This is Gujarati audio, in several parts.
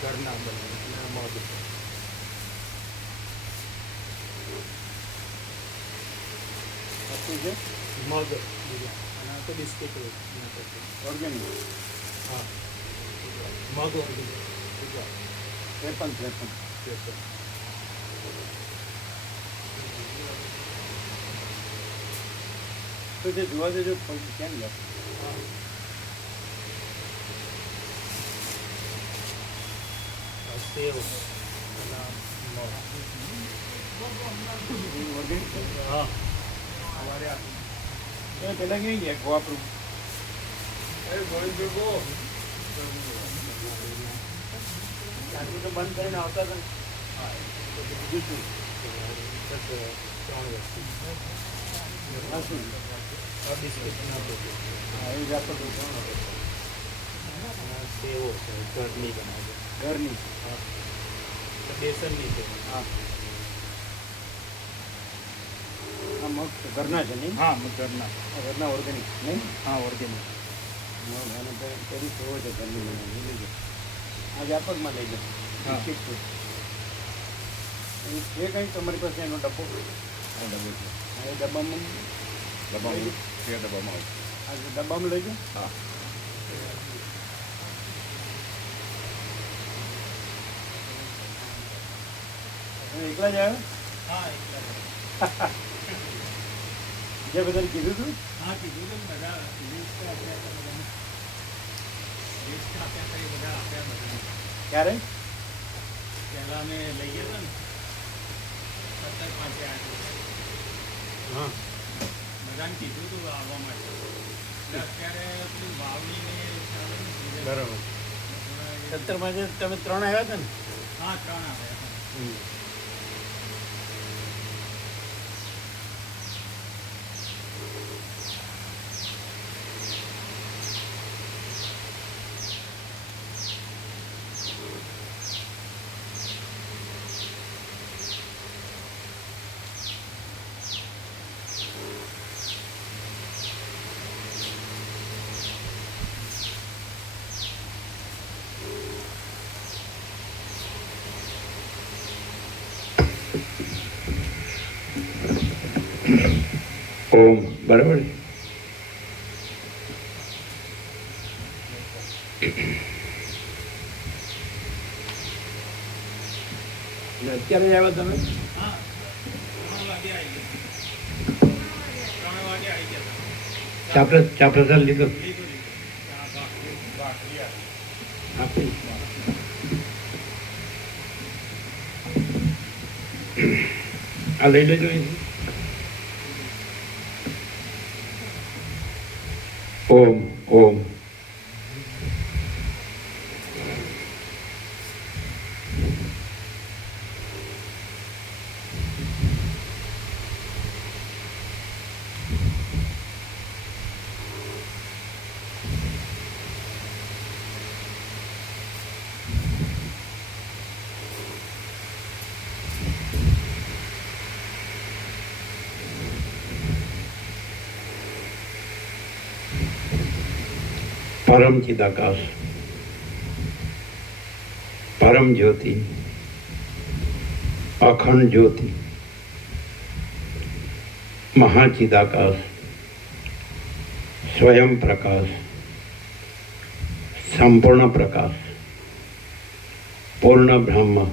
ઘરના બનાવે મગ વસ્તુ છે મગ બીજા અને આ તો બિસ્કિટ ઓર્ગેનિક હા મગ ઓર્ગેનિક 53 તો જે જોવા જજો ફળ ક્યાં ગયા સેવ ઓર્ગેનિક હા અમારે પહેલાં ક્યાં ગયા ગોવાપરું તો બંધ કરીને આવતા હતા બીજું ત્રણ વસ્તુ હા શું બિસ્કિટ ના હા એ વ્યાપાર સેવો છે ઘરની બનાવે ઘરની હા બેસનની છે હા આ મગ ઘરના છે નહીં હા ઘરના ઘરના ઓર્ગેનિક નહીં હા ઓર્ગેનિક અને પેલી સેવો છે ઘરની બનાવી લઈ જાઓ આ વ્યાપકમાં લઈ જાઓ હા. બિસ્કિટ છે એ કંઈ તમારી પાસે એનો ડબ્બો આ ડબ્બો છે આ એ ડબ્બામાં ડબ્બામાં તે ડબ્બામાં આવે આ ડબ્બામાં લઈ જાઓ હા તમે એકલા જ આવ્યો હા એકલા બીજા બધાને કીધું હતું હા કીધું તો બધા લિસ્ટ આપ્યા હતા બધાને લિસ્ટ આપ્યા હતા એ બધા આપ્યા બધાને ક્યારે પહેલાં અમે લઈ ગયા હતા ને 17 5 હા બધાને કીધું હતું આવવા માટે એટલે અત્યારે પેલી વાવણી ને ચાલે ને season. બરાબર થોડા 17 માં તમે 3 આવ્યા હતા ને હા 3 આવ્યા હતા ઓમ બરાબર એટલે અત્યારે જ આવ્યા તમે હા 3 વાગે આવી ગયા 3 વાગે આવી ગયા હતા ચા પ્રસાદ લીધો લીધું ચા ભાખરી આપી આ લઈ લેજો અહીંથી. ઓમ ઓમ परम चिदाकाश परम ज्योति अखंड ज्योति महाचिदाकाश स्वयं प्रकाश संपूर्ण प्रकाश पूर्ण ब्रह्म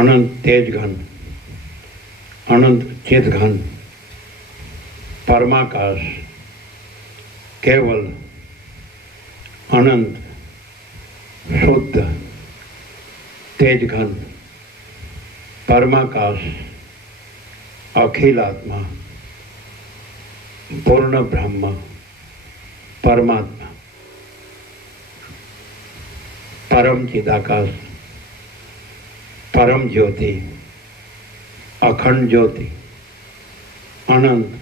अनंत तेज घन अनंत चित घन परमाकाश केवल अनंत शुद्ध तेज घन परमाकाश अखिल आत्मा पूर्ण ब्रह्म परमात्मा परम चिदाकाश परम ज्योति अखंड ज्योति अनंत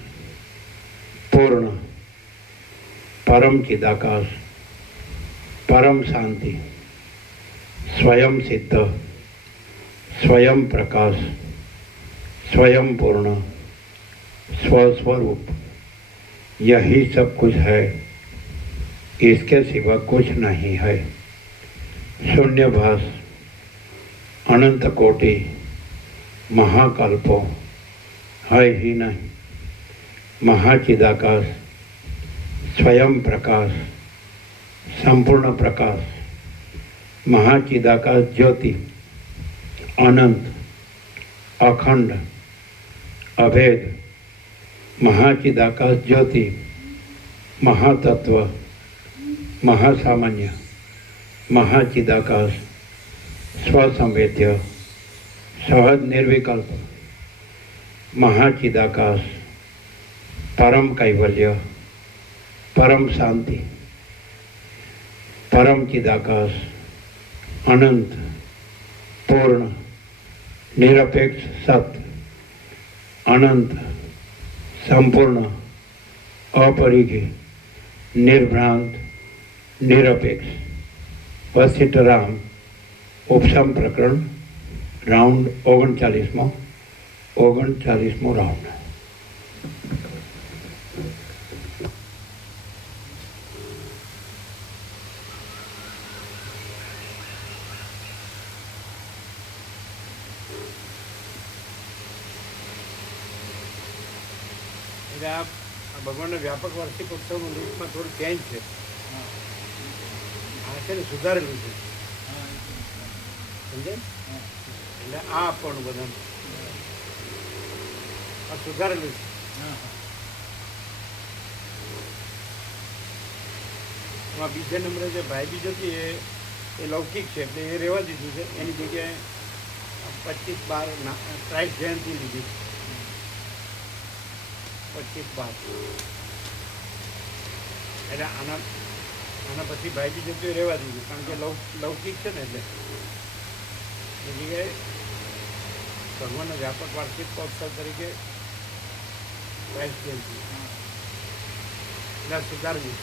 पूर्ण परम चिदाकाश परम शांति स्वयं सिद्ध स्वयं प्रकाश स्वयं पूर्ण स्वस्वरूप यही सब कुछ है, इसके सिवा कुछ नहीं है। શૂન્યભાસ અનંત કોટિ મહાકલ્પો હય હિ નહીં મહાચિદાકાશ સ્વયં પ્રકાશ સંપૂર્ણ પ્રકાશ મહાચિદાકાશ જ્યોતિ અનંત અખંડ અભેદ મહાચિદાકાશ જ્યોતિ મહાતત્વ મહાસામાન્ય મહાચિદાકાશ સ્વસંવેદ્ય સહજ નિર્વિકલ્પ મહાચિદાકાશ પરમ કૈવલ્ય પરમ શાંતિ પરમ ચિદાકાશ અનંત પૂર્ણ નિરપેક્ષ સત અનંત સંપૂર્ણ અપરિઘી નિર્ભ્રાંત નિરપેક્ષ વસિષ્ઠરામ ઉપસમ પ્રકરણ રાઉન્ડ 39મો રાઉન્ડ. એટલે આ ભગવાનના વ્યાપક વાર્ષિક ઉત્સવનું લિસ્ટમાં થોડું ચેન્જ છે. આ છે ને સુધારેલું છે, સમજે? એટલે આ આપવાનું બધાને આ સુધારેલું છે. એમાં બીજા નંબરે જે ભાઈ બીજ હતી એ લૌકિક છે એટલે એ રહેવા દીધું છે. એની જગ્યાએ 25/12 ટ્રાઇબ જયંતિ લીધી. 25/12 એટલે આના પછી ભાઈ બીજ હતું એ રહેવા દીધું, કારણ કે લૌકિક છે ને એટલે એ જગ્યાએ ભગવાનનો વ્યાપક વાર્ષિક મહોત્સવ તરીકે ટ્રાઇબ જયંતિ એટલે સુધારવી.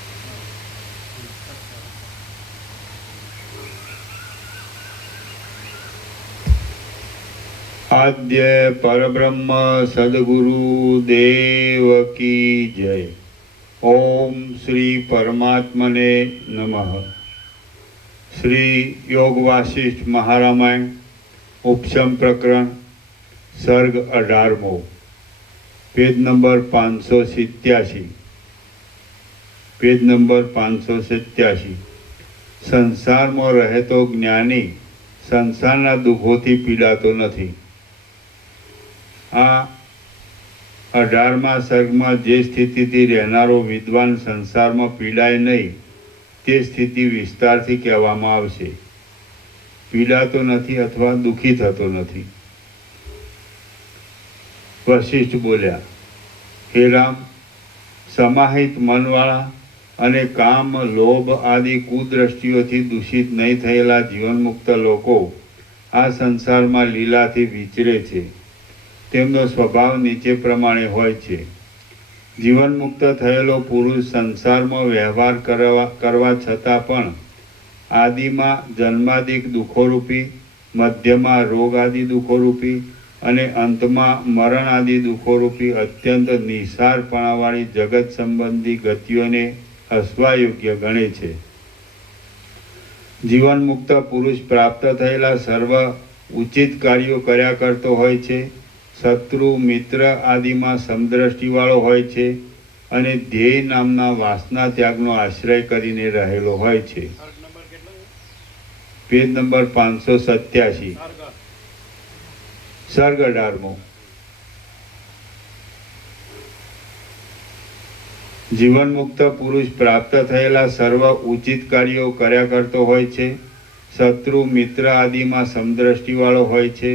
આદ્ય પરબ્રહ્મ સદગુરુ દેવ કી જય. ઓમ શ્રી પરમાત્મને નમઃ. શ્રી યોગ વાસિષ્ઠ મહારામાયણ ઉપસમ પ્રકરણ સર્ગ 18મો, પેજ નંબર 587. Page number 587. સંસારમાં રહેતો જ્ઞાની સંસારના દુઃખોથી પીડાતો નથી. આ 18મા સર્ગમાં જે સ્થિતિથી રહેનારો વિદ્વાન સંસારમાં પીડાય નહીં તે સ્થિતિ વિસ્તારથી કહેવામાં આવશે. પીડાતો નથી અથવા દુઃખી થતો નથી. વશિષ્ઠ બોલ્યા, હે રામ, સમાહિત મનવાળા અને કામ લોભ આદિ કુદ્રષ્ટિઓથી દૂષિત નહીં થયેલા જીવનમુક્ત લોકો આ સંસારમાં લીલાથી વિચરે છે. તેમનો સ્વભાવ નીચે પ્રમાણે હોય છે. જીવનમુક્ત થયેલો પુરુષ સંસારમાં વ્યવહાર કરવા છતાં પણ આદિમાં જન્માદિક દુઃખોરૂપી, મધ્યમાં રોગ આદિ દુઃખોરૂપી અને અંતમાં મરણ આદિ દુઃખોરૂપી અત્યંત નિસારપણાવાળી જગત સંબંધી ગતિઓને હસવાયોગ્ય ગણે છે. જીવનમુક્ત પુરુષ પ્રાપ્ત થયેલા સર્વ ઉચિત કાર્યો કર્યા કરતો હોય છે. શત્રુ મિત્ર આદિમાં સમદ્રષ્ટિવાળો હોય છે અને ધ્યેય નામના વાસના ત્યાગનો આશ્રય કરીને રહેલો હોય છે. Page number 587. સર્ગ 18મો. જીવનમુક્ત પુરુષ પ્રાપ્ત થયેલા સર્વ ઉચિત કાર્યો કર્યા કરતો હોય છે. શત્રુ મિત્ર આદિમાં સમદ્રષ્ટિવાળો હોય છે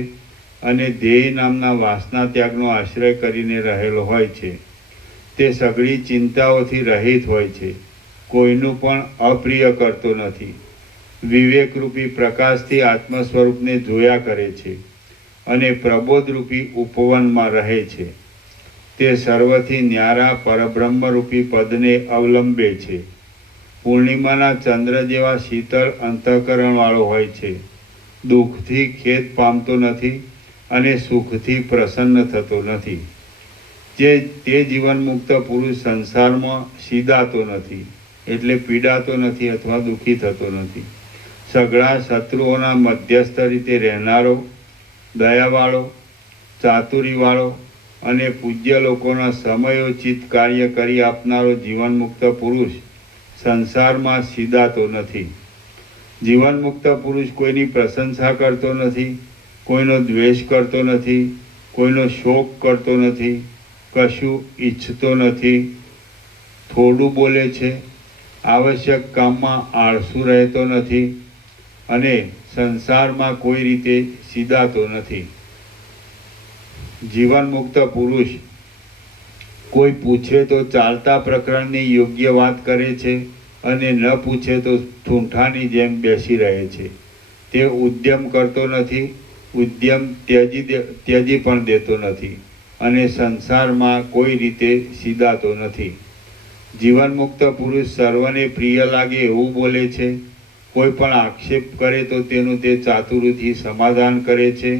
અને ધ્યેય નામના વાસના ત્યાગનો આશ્રય કરીને રહેલો હોય છે. તે સઘળી ચિંતાઓથી રહિત હોય છે. કોઈનું પણ અપ્રિય કરતો નથી. વિવેકરૂપી પ્રકાશથી આત્મ સ્વરૂપને જોયા કરે છે અને પ્રબોધરૂપી ઉપવનમાં રહે છે. તે સર્વથી ન્યારા પરબ્રહ્મરૂપી પદને અવલંબે છે. પૂર્ણિમાના ચંદ્ર જેવા શીતળ અંતઃકરણવાળો હોય છે. દુઃખથી ખેદ પામતો નથી અને સુખથી પ્રસન્ન થતો નથી. તે જીવનમુક્ત પુરુષ સંસારમાં સીદાતો નથી, એટલે પીડાતો નથી અથવા દુઃખી થતો નથી. સઘળા શત્રુઓના મધ્યસ્થ રીતે રહેનારો, દયાવાળો, ચાતુરીવાળો અને પૂજ્ય લોકોના સમયોચિત કાર્ય કરી આપનારો જીવનમુક્ત પુરુષ સંસારમાં સીધાતો નથી. જીવનમુક્ત પુરુષ કોઈની પ્રશંસા કરતો નથી, કોઈનો દ્વેષ કરતો નથી, કોઈનો શોક કરતો નથી, કશું ઈચ્છતો નથી, થોડું બોલે છે, આવશ્યક કામમાં આળસુ રહેતો નથી અને સંસારમાં કોઈ રીતે સીધાતો નથી. જીવનમુક્ત પુરુષ કોઈ પૂછે તો ચાલતા પ્રકરણની યોગ્ય વાત કરે છે અને ન પૂછે તો ઠૂંઠાની જેમ બેસી રહે છે. તે ઉદ્યમ કરતો નથી, ઉદ્યમ ત્યજી પણ દેતો નથી અને સંસારમાં કોઈ રીતે સીધાતો નથી. જીવનમુક્ત પુરુષ સર્વને પ્રિય લાગે એવું બોલે છે. કોઈ પણ આક્ષેપ કરે તો તેનું તે ચાતુરીથી સમાધાન કરે છે.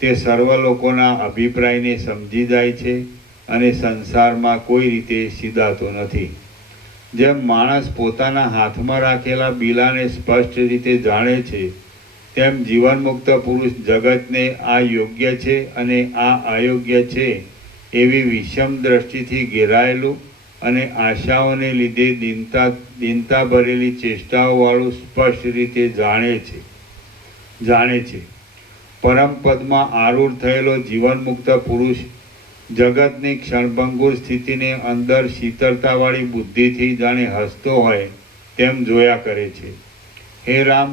તે સર્વ લોકોના અભિપ્રાયને સમજી જાય છે અને સંસારમાં કોઈ રીતે સીધાતો નથી. જેમ માણસ પોતાના હાથમાં રાખેલા બીલાને સ્પષ્ટ રીતે જાણે છે, તેમ જીવનમુક્ત પુરુષ જગતને આ યોગ્ય છે અને આ અયોગ્ય છે એવી વિષમ દ્રષ્ટિથી ઘેરાયેલું અને આશાઓને લીધે દીનતા ભરેલી ચેષ્ટાઓવાળું સ્પષ્ટ રીતે જાણે છે. પરમપદમાં આરૂઢ થયેલો જીવનમુક્ત પુરુષ જગતની ક્ષણભંગુર સ્થિતિને અંદર શીતળતાવાળી બુદ્ધિથી જાણે હસતો હોય તેમ જોયા કરે છે. હે રામ,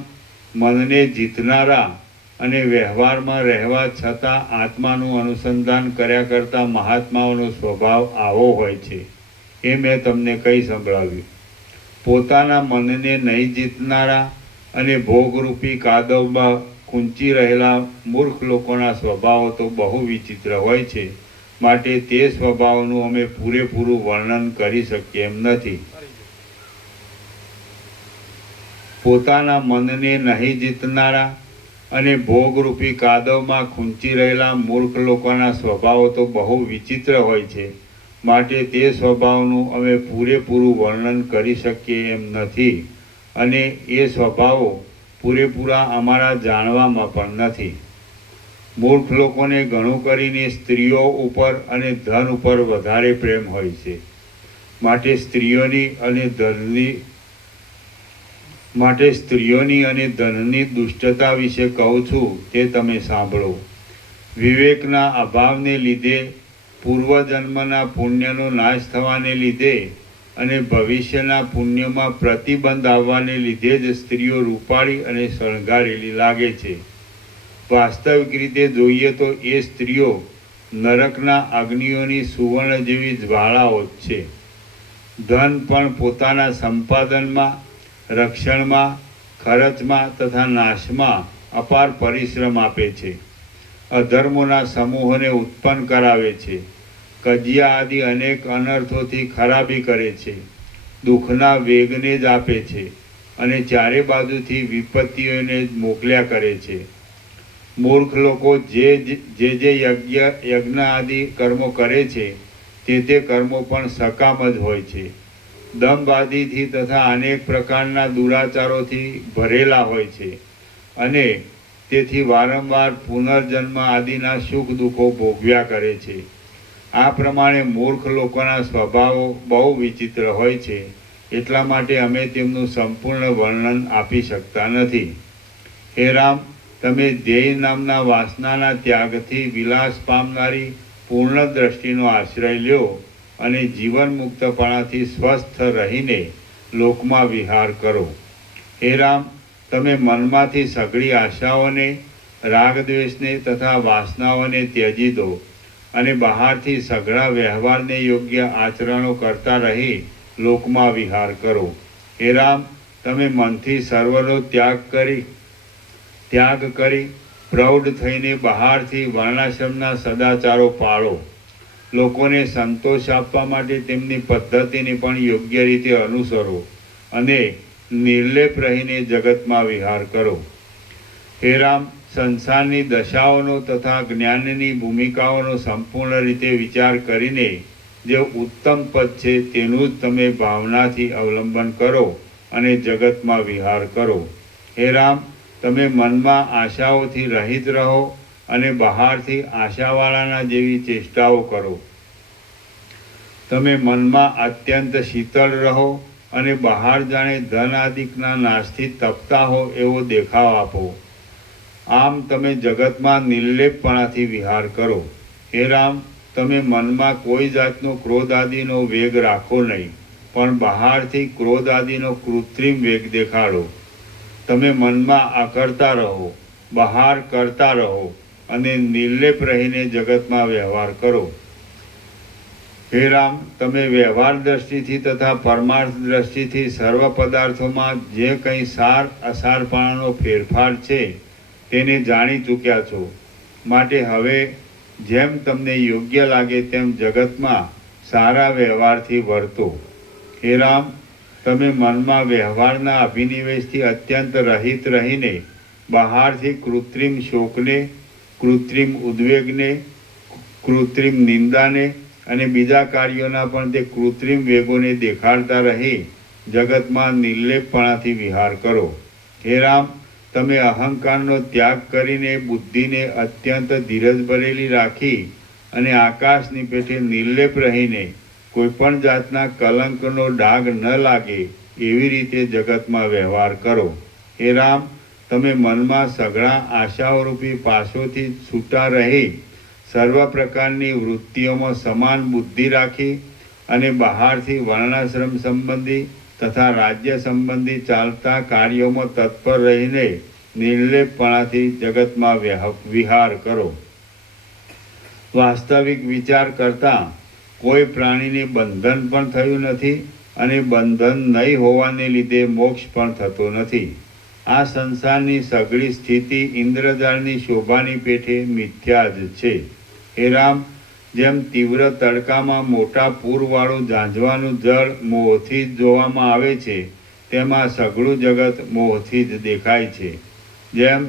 મનને જીતનારા અને વ્યવહારમાં રહેવા છતાં આત્માનું અનુસંધાન કર્યા કરતા મહાત્માઓનો સ્વભાવ આવો હોય છે એ મેં તમને કહી સંભળાવ્યું. પોતાના મનને નહીં જીતનારા અને ભોગરૂપી કાદવમાં ખૂંચી રહેલા મૂર્ખ લોકોના સ્વભાવો તો બહુ વિચિત્ર હોય છે, માટે તે સ્વભાવનું અમે પૂરેપૂરું વર્ણન કરી શકીએ એમ નથી. પોતાના મનને નહીં જીતનારા અને ભોગરૂપી કાદવમાં ખૂંચી રહેલા મૂર્ખ લોકોના સ્વભાવો તો બહુ વિચિત્ર હોય છે, માટે તે સ્વભાવનું અમે પૂરેપૂરું વર્ણન કરી શકીએ એમ નથી અને એ સ્વભાવો પૂરેપૂરા અમારા જાણવામાં પણ નથી. મૂર્ખ લોકોને ઘણું કરીને સ્ત્રીઓ ઉપર અને ધન ઉપર વધારે પ્રેમ હોય છે, માટે સ્ત્રીઓની અને ધનની દુષ્ટતા વિશે કહું છું તે તમે સાંભળો. વિવેકના અભાવને લીધે, પૂર્વજન્મના પુણ્યનો નાશ થવાને લીધે અને ભવિષ્યના પુણ્યમાં પ્રતિબંધ આવવાને લીધે જ સ્ત્રીઓ રૂપાળી અને શણગારેલી લાગે છે. વાસ્તવિક રીતે જોઈએ તો એ સ્ત્રીઓ નરકના અગ્નિઓની સુવર્ણ જેવી જ્વાળાઓ જ છે. ધન પણ પોતાના સંપાદનમાં, રક્ષણમાં, ખર્ચમાં તથા નાશમાં અપાર પરિશ્રમ આપે છે. અધર્મોના સમૂહોને ઉત્પન્ન કરાવે છે. કજિયા આદિ અનેક અનર્થોથી ખરાબી કરે છે. દુઃખના વેગને જ આપે છે અને ચારે બાજુથી વિપત્તિઓને જ મોકલ્યા કરે છે. મૂર્ખ લોકો જે યજ્ઞ આદિ કર્મો કરે છે તે કર્મો પણ સકામ જ હોય છે. દંભ આદિથી તથા અનેક પ્રકારના દુરાચારોથી ભરેલા હોય છે અને તેથી વારંવાર પુનર્જન્મ આદિના સુખ દુઃખો ભોગવ્યા કરે છે. આ પ્રમાણે મૂર્ખ લોકોના સ્વભાવો બહુ વિચિત્ર હોય છે, એટલા માટે અમે તેમનું સંપૂર્ણ વર્ણન આપી શકતા નથી. હે રામ, તમે ધ્યેય નામના વાસનાના ત્યાગથી વિલાસ પામનારી પૂર્ણ દ્રષ્ટિનો આશ્રય લ્યો અને જીવન મુક્તપણાથી સ્વસ્થ રહીને લોકમાં વિહાર કરો. હે રામ, તમે મનમાંથી સઘળી આશાઓને, રાગદ્વેષને તથા વાસનાઓને ત્યજી દો અને બહારથી સઘળા વ્યવહારને યોગ્ય આચરણો કરતા રહી લોકમાં વિહાર કરો. હે રામ, તમે મનથી સર્વનો ત્યાગ કરી પ્રૌઢ થઈને બહારથી વર્ણાશ્રમના સદાચારો પાળો. લોકોને સંતોષ આપવા માટે તેમની પદ્ધતિને પણ યોગ્ય રીતે અનુસરો અને નિર્લેપ રહીને જગતમાં વિહાર કરો. હે રામ, સંસારની દશાઓનો તથા જ્ઞાનની ભૂમિકાઓનો સંપૂર્ણ રીતે વિચાર કરીને જે ઉત્તમ પદ છે તેનું જ તમે ભાવનાથી અવલંબન કરો અને જગતમાં વિહાર કરો. હે રામ, તમે મનમાં આશાઓથી રહિત રહો અને બહારથી આશાવાળાના જેવી ચેષ્ટાઓ કરો. તમે મનમાં અત્યંત શીતળ રહો અને બહાર જાણે ધન આદિકના નાશથી તપતા હો એવો દેખાવ આપો. આમ તમે જગતમાં નિર્લેપપણાથી વિહાર કરો. હે રામ, તમે મનમાં કોઈ જાતનો ક્રોધ આદિનો વેગ રાખો નહીં, પણ બહારથી ક્રોધ આદિનો કૃત્રિમ વેગ દેખાડો. તમે મનમાં આકરતા રહો, બહાર કરતા રહો અને નિર્લેપ રહીને જગતમાં વ્યવહાર કરો. હે રામ, તમે વ્યવહાર દ્રષ્ટિથી તથા પરમાર્થ દ્રષ્ટિથી સર્વ પદાર્થોમાં જે કંઈ સાર અસારપણાનો ફેરફાર છે તેને જાણી ચૂક્યા છો. માટે હવે જેમ તમને યોગ્ય લાગે તેમ જગતમાં સારા વ્યવહારથી વર્તો. હે રામ, તમે મનમાં વ્યવહારના અભિનિવેશથી અત્યંત રહિત રહીને બહારથી કૃત્રિમ શોકને, કૃત્રિમ ઉદ્વેગને, કૃત્રિમ નિંદાને અને બીજા કાર્યોના પણ તે કૃત્રિમ વેગોને દેખાડતા રહી જગતમાં નિર્લેપપણાથી વિહાર કરો. હે રામ, તમે અહંકારનો ત્યાગ કરીને બુદ્ધિને અત્યંત ધીરજ ભરેલી રાખી અને આકાશની પેઠે નિર્લેપ રહીને કોઈપણ જાતના કલંકનો ડાઘ ન લાગે એવી રીતે જગતમાં વ્યવહાર કરો. હે રામ, તમે મનમાં સઘળા આશાઓરૂપી પાશોથી છૂટા રહી સર્વ પ્રકારની વૃત્તિઓમાં સમાન બુદ્ધિ રાખી અને બહારથી વર્ણાશ્રમ સંબંધી તથા રાજ્ય સંબંધી ચાલતા કાર્યોમાં તત્પર રહીને નિર્લેપપણાથી જગતમાં વિહાર કરો. વાસ્તવિક વિચાર કરતાં કોઈ પ્રાણીને બંધન પણ થયું નથી અને બંધન નહીં હોવાને લીધે મોક્ષ પણ થતો નથી. આ સંસારની સઘળી સ્થિતિ ઇન્દ્રજાળની શોભાની પેઠે મિથ્યા જ છે. હે રામ, જેમ તીવ્ર તડકામાં મોટા પૂરવાળું ઝાંઝવાનું જળ મોહથી જ જોવામાં આવે છે, તેમાં સઘળું જગત મોહથી જ દેખાય છે. જેમ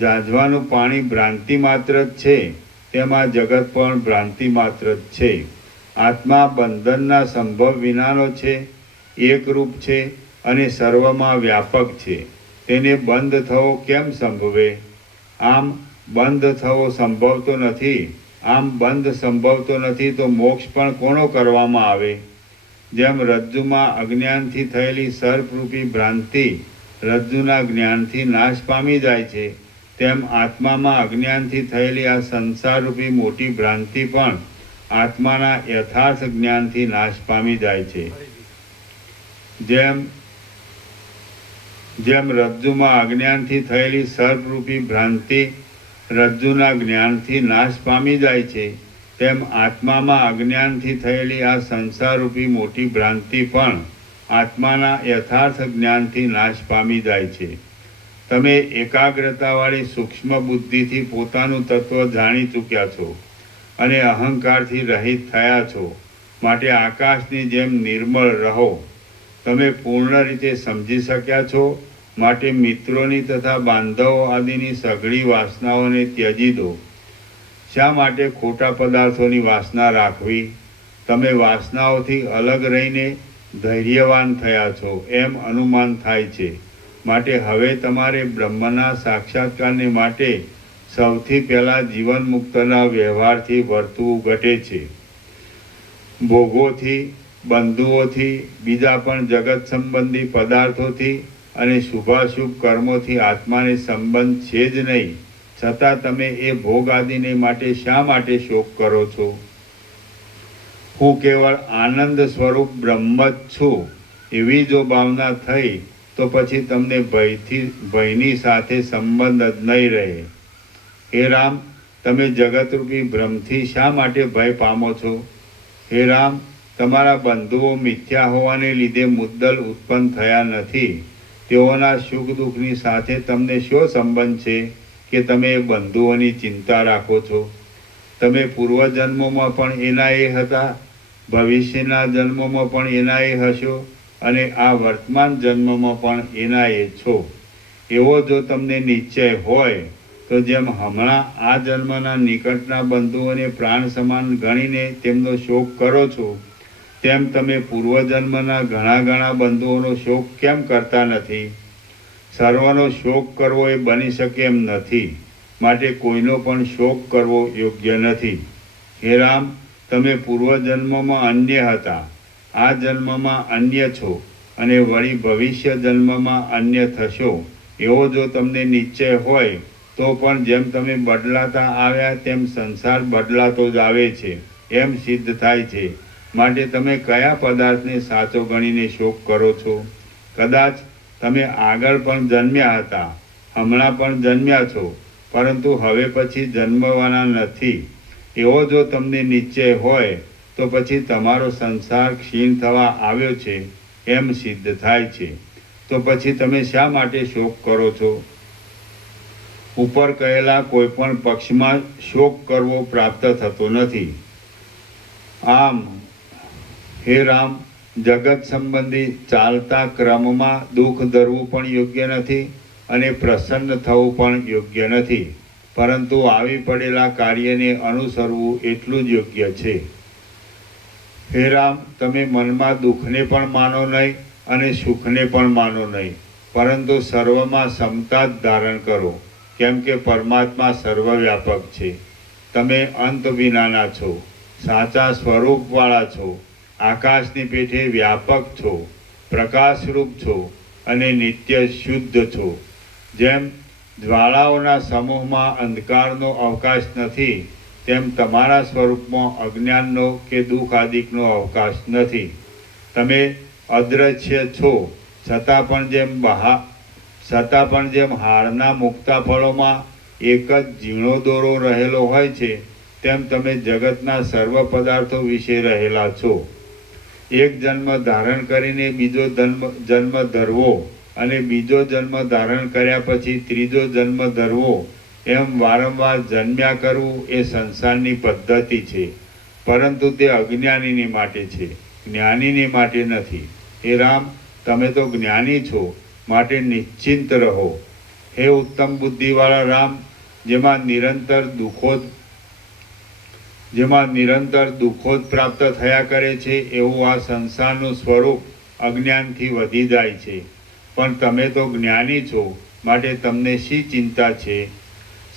ઝાંઝવાનું પાણી ભ્રાંતિ માત્ર જ છે, તેમાં જગત પણ ભ્રાંતિ માત્ર જ છે. આત્મા બંધનના સંભવ વિનાનો છે, એકરૂપ છે અને સર્વમાં વ્યાપક છે. તેને બંધ થવો કેમ સંભવે? આમ બંધ થવો સંભવતો નથી. આમ બંધ સંભવતો નથી તો મોક્ષ પણ કોનો કરવામાં આવે? જેમ રજ્જુમાં અજ્ઞાનથી થયેલી સર્પરૂપી ભ્રાંતિ રજ્જુના જ્ઞાનથી નાશ પામી જાય છે, તેમ આત્મામાં અજ્ઞાનથી થયેલી આ સંસારરૂપી મોટી ભ્રાંતિ પણ આત્માના યથાર્થ જ્ઞાનથી નાશ પામી જાય છે. જેમ રજ્જુમાં અજ્ઞાનથી થયેલી સર્પરૂપી ભ્રાંતિ રજ્જુના જ્ઞાનથી નાશ પામી જાય છે, તેમ આત્મામાં અજ્ઞાનથી થયેલી આ સંસારરૂપી મોટી ભ્રાંતિ પણ આત્માના યથાર્થ જ્ઞાનથી નાશ પામી જાય છે. તમે એકાગ્રતાવાળી સૂક્ષ્મ બુદ્ધિથી પોતાનું તત્વ જાણી ચૂક્યા છો અને અહંકારથી રહિત થયા છો. માટે આકાશની જેમ નિર્મળ રહો. તમે પૂર્ણ રીતે સમજી શક્યા છો, માટે મિત્રોની તથા બાંધવો આદિની સઘળી વાસનાઓને ત્યજી દો. શા માટે ખોટા પદાર્થોની વાસના રાખવી? તમે વાસનાઓથી અલગ રહીને ધૈર્યવાન થયા છો એમ અનુમાન થાય છે. માટે હવે તમારે બ્રહ્મના સાક્ષાત્કારને માટે સૌથી પહેલાં જીવન મુક્તના વ્યવહારથી વર્તવું ઘટે છે. ભોગોથી, બંધુઓથી, બીજા પણ જગત સંબંધી પદાર્થોથી અને શુભાશુભ કર્મોથી આત્માને સંબંધ છે જ નહીં, છતાં તમે એ ભોગ આદિને માટે શા માટે શોક કરો છો? હું કેવળ આનંદ સ્વરૂપ બ્રહ્મ જ છું એવી જો ભાવના થઈ તો પછી તમને ભયની સાથે સંબંધ જ નહીં રહે. હે રામ, તમે જગતરૂપી ભ્રમથી શા માટે ભય પામો છો? હે રામ, તમારા બંધુઓ મિથ્યા હોવાને લીધે મુદ્દલ ઉત્પન્ન થયા નથી. તેઓના સુખ દુઃખની સાથે તમને શો સંબંધ છે કે તમે એ બંધુઓની ચિંતા રાખો છો? તમે પૂર્વજન્મોમાં પણ એના એ હતા, ભવિષ્યના જન્મોમાં પણ એના એ હશો અને આ વર્તમાન જન્મમાં પણ એના એ છો. એવો જો તમને નિશ્ચય હોય તો જેમ હમણાં આ જન્મના નિકટના બંધુઓને પ્રાણ સમાન ગણીને તેમનો શોક કરો છો, તેમ તમે પૂર્વજન્મના ઘણા બંધુઓનો શોક કેમ કરતા નથી? સર્વનો શોક કરવો એ બની શકે એમ નથી, માટે કોઈનો પણ શોક કરવો યોગ્ય નથી. હે રામ, તમે પૂર્વજન્મમાં અન્ય હતા, આ જન્મમાં અન્ય છો અને વળી ભવિષ્ય જન્મમાં અન્ય થશો. એવો જો તમને નિશ્ચય હોય તો પણ જેમ તમે બદલાતા આવ્યા તેમ સંસાર બદલાતો જ આવે છે એમ સિદ્ધ થાય છે. માટે તમે કયા પદાર્થને સાચો ગણીને શોક કરો છો? કદાચ તમે આગળ પણ જન્મ્યા હતા, હમણાં પણ જન્મ્યા છો, પરંતુ હવે પછી જન્મવાના નથી. એવો જો તમને નિશ્ચય હોય તો પછી તમારો સંસાર ક્ષીણ થવા આવ્યો છે એમ સિદ્ધ થાય છે. તો પછી તમે શા માટે શોક કરો છો? ઉપર કહેલા કોઈ પણ પક્ષમાં શોક કરવો પ્રાપ્ત થતો નથી. આમ હે રામ, જગત સંબંધી ચાલતા ક્રમમાં દુઃખ ધરવું પણ યોગ્ય નથી અને પ્રસન્ન થવું પણ યોગ્ય નથી, પરંતુ આવી પડેલા કાર્યને અનુસરવું એટલું જ યોગ્ય છે. હે રામ, તમે મનમાં દુઃખને પણ માનો નહીં અને સુખને પણ માનો નહીં, પરંતુ સર્વમાં સમતા જ ધારણ કરો, કેમ કે પરમાત્મા સર્વવ્યાપક છે. તમે અંત વિનાના છો, સાચા સ્વરૂપવાળા છો, આકાશની પેઠે વ્યાપક છો, પ્રકાશરૂપ છો અને નિત્ય શુદ્ધ છો. જેમ જ્વાળાઓના સમૂહમાં અંધકારનો અવકાશ નથી, તેમ તમારા સ્વરૂપમાં અજ્ઞાનનો કે દુઃખ આદિકનો અવકાશ નથી. તમે અદ્રશ્ય છો, છતાં પણ જેમ હારના મુક્તા ફળોમાં એક જ ઝીણો દોરો રહેલો હોય છે, તેમ તમે જગતના સર્વ પદાર્થો વિશે રહેલા છો. એક જન્મ ધારણ કરીને બીજો જન્મ ધરવો અને બીજો જન્મ ધારણ કર્યા પછી ત્રીજો જન્મ ધરવો, એમ વારંવાર જન્મ્યા કરવું એ સંસારની પદ્ધતિ છે, પરંતુ તે અજ્ઞાનીની માટે છે, જ્ઞાનીની માટે નથી. હે રામ, તમે તો જ્ઞાની છો, માટે નિશ્ચિંત રહો. હે ઉત્તમ બુદ્ધિવાળા રામ, જેમાં નિરંતર દુઃખો જ પ્રાપ્ત થયા કરે છે, એવું આ સંસારનું સ્વરૂપ અજ્ઞાનથી વધી જાય છે. પણ તમે તો જ્ઞાની છો, માટે તમને શી ચિંતા છે?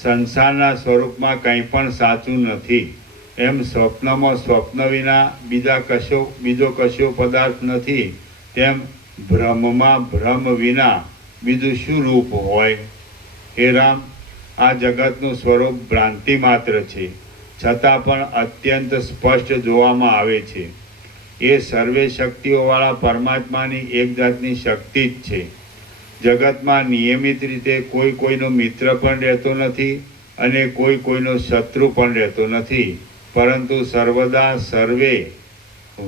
સંસારના સ્વરૂપમાં કંઈ પણ સાચું નથી. એમ સ્વપ્નમાં સ્વપ્ન વિના બીજો કશો પદાર્થ નથી, તેમ ભ્રમમાં ભ્રમ વિના બીજું શું રૂપ હોય? હે રામ, આ જગતનું સ્વરૂપ ભ્રાંતિ માત્ર છે, છતાં પણ અત્યંત સ્પષ્ટ જોવામાં આવે છે. એ સર્વે શક્તિઓવાળા પરમાત્માની એક જાતની શક્તિ જ છે. જગતમાં નિયમિત રીતે કોઈ કોઈનો મિત્ર પણ રહેતો નથી અને કોઈ કોઈનો શત્રુ પણ રહેતો નથી, પરંતુ સર્વદા સર્વે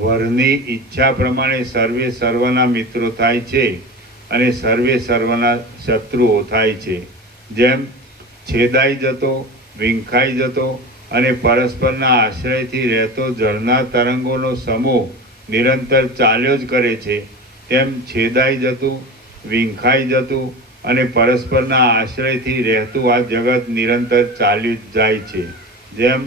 વરની ઈચ્છા પ્રમાણે સર્વે સર્વના મિત્રો થાય છે અને સર્વે સર્વના શત્રુઓ થાય છે. જેમ છેદાઈ જતો, વિંખાઈ જતો અને પરસ્પરના આશ્રયથી રહેતો જળના તરંગોનો સમૂહ નિરંતર ચાલ્યો જ કરે છે, તેમ છેદાઈ જતું, વિંખાઈ જતું અને પરસ્પરના આશ્રયથી રહેતું આ જગત નિરંતર ચાલ્યું જ જાય છે. જેમ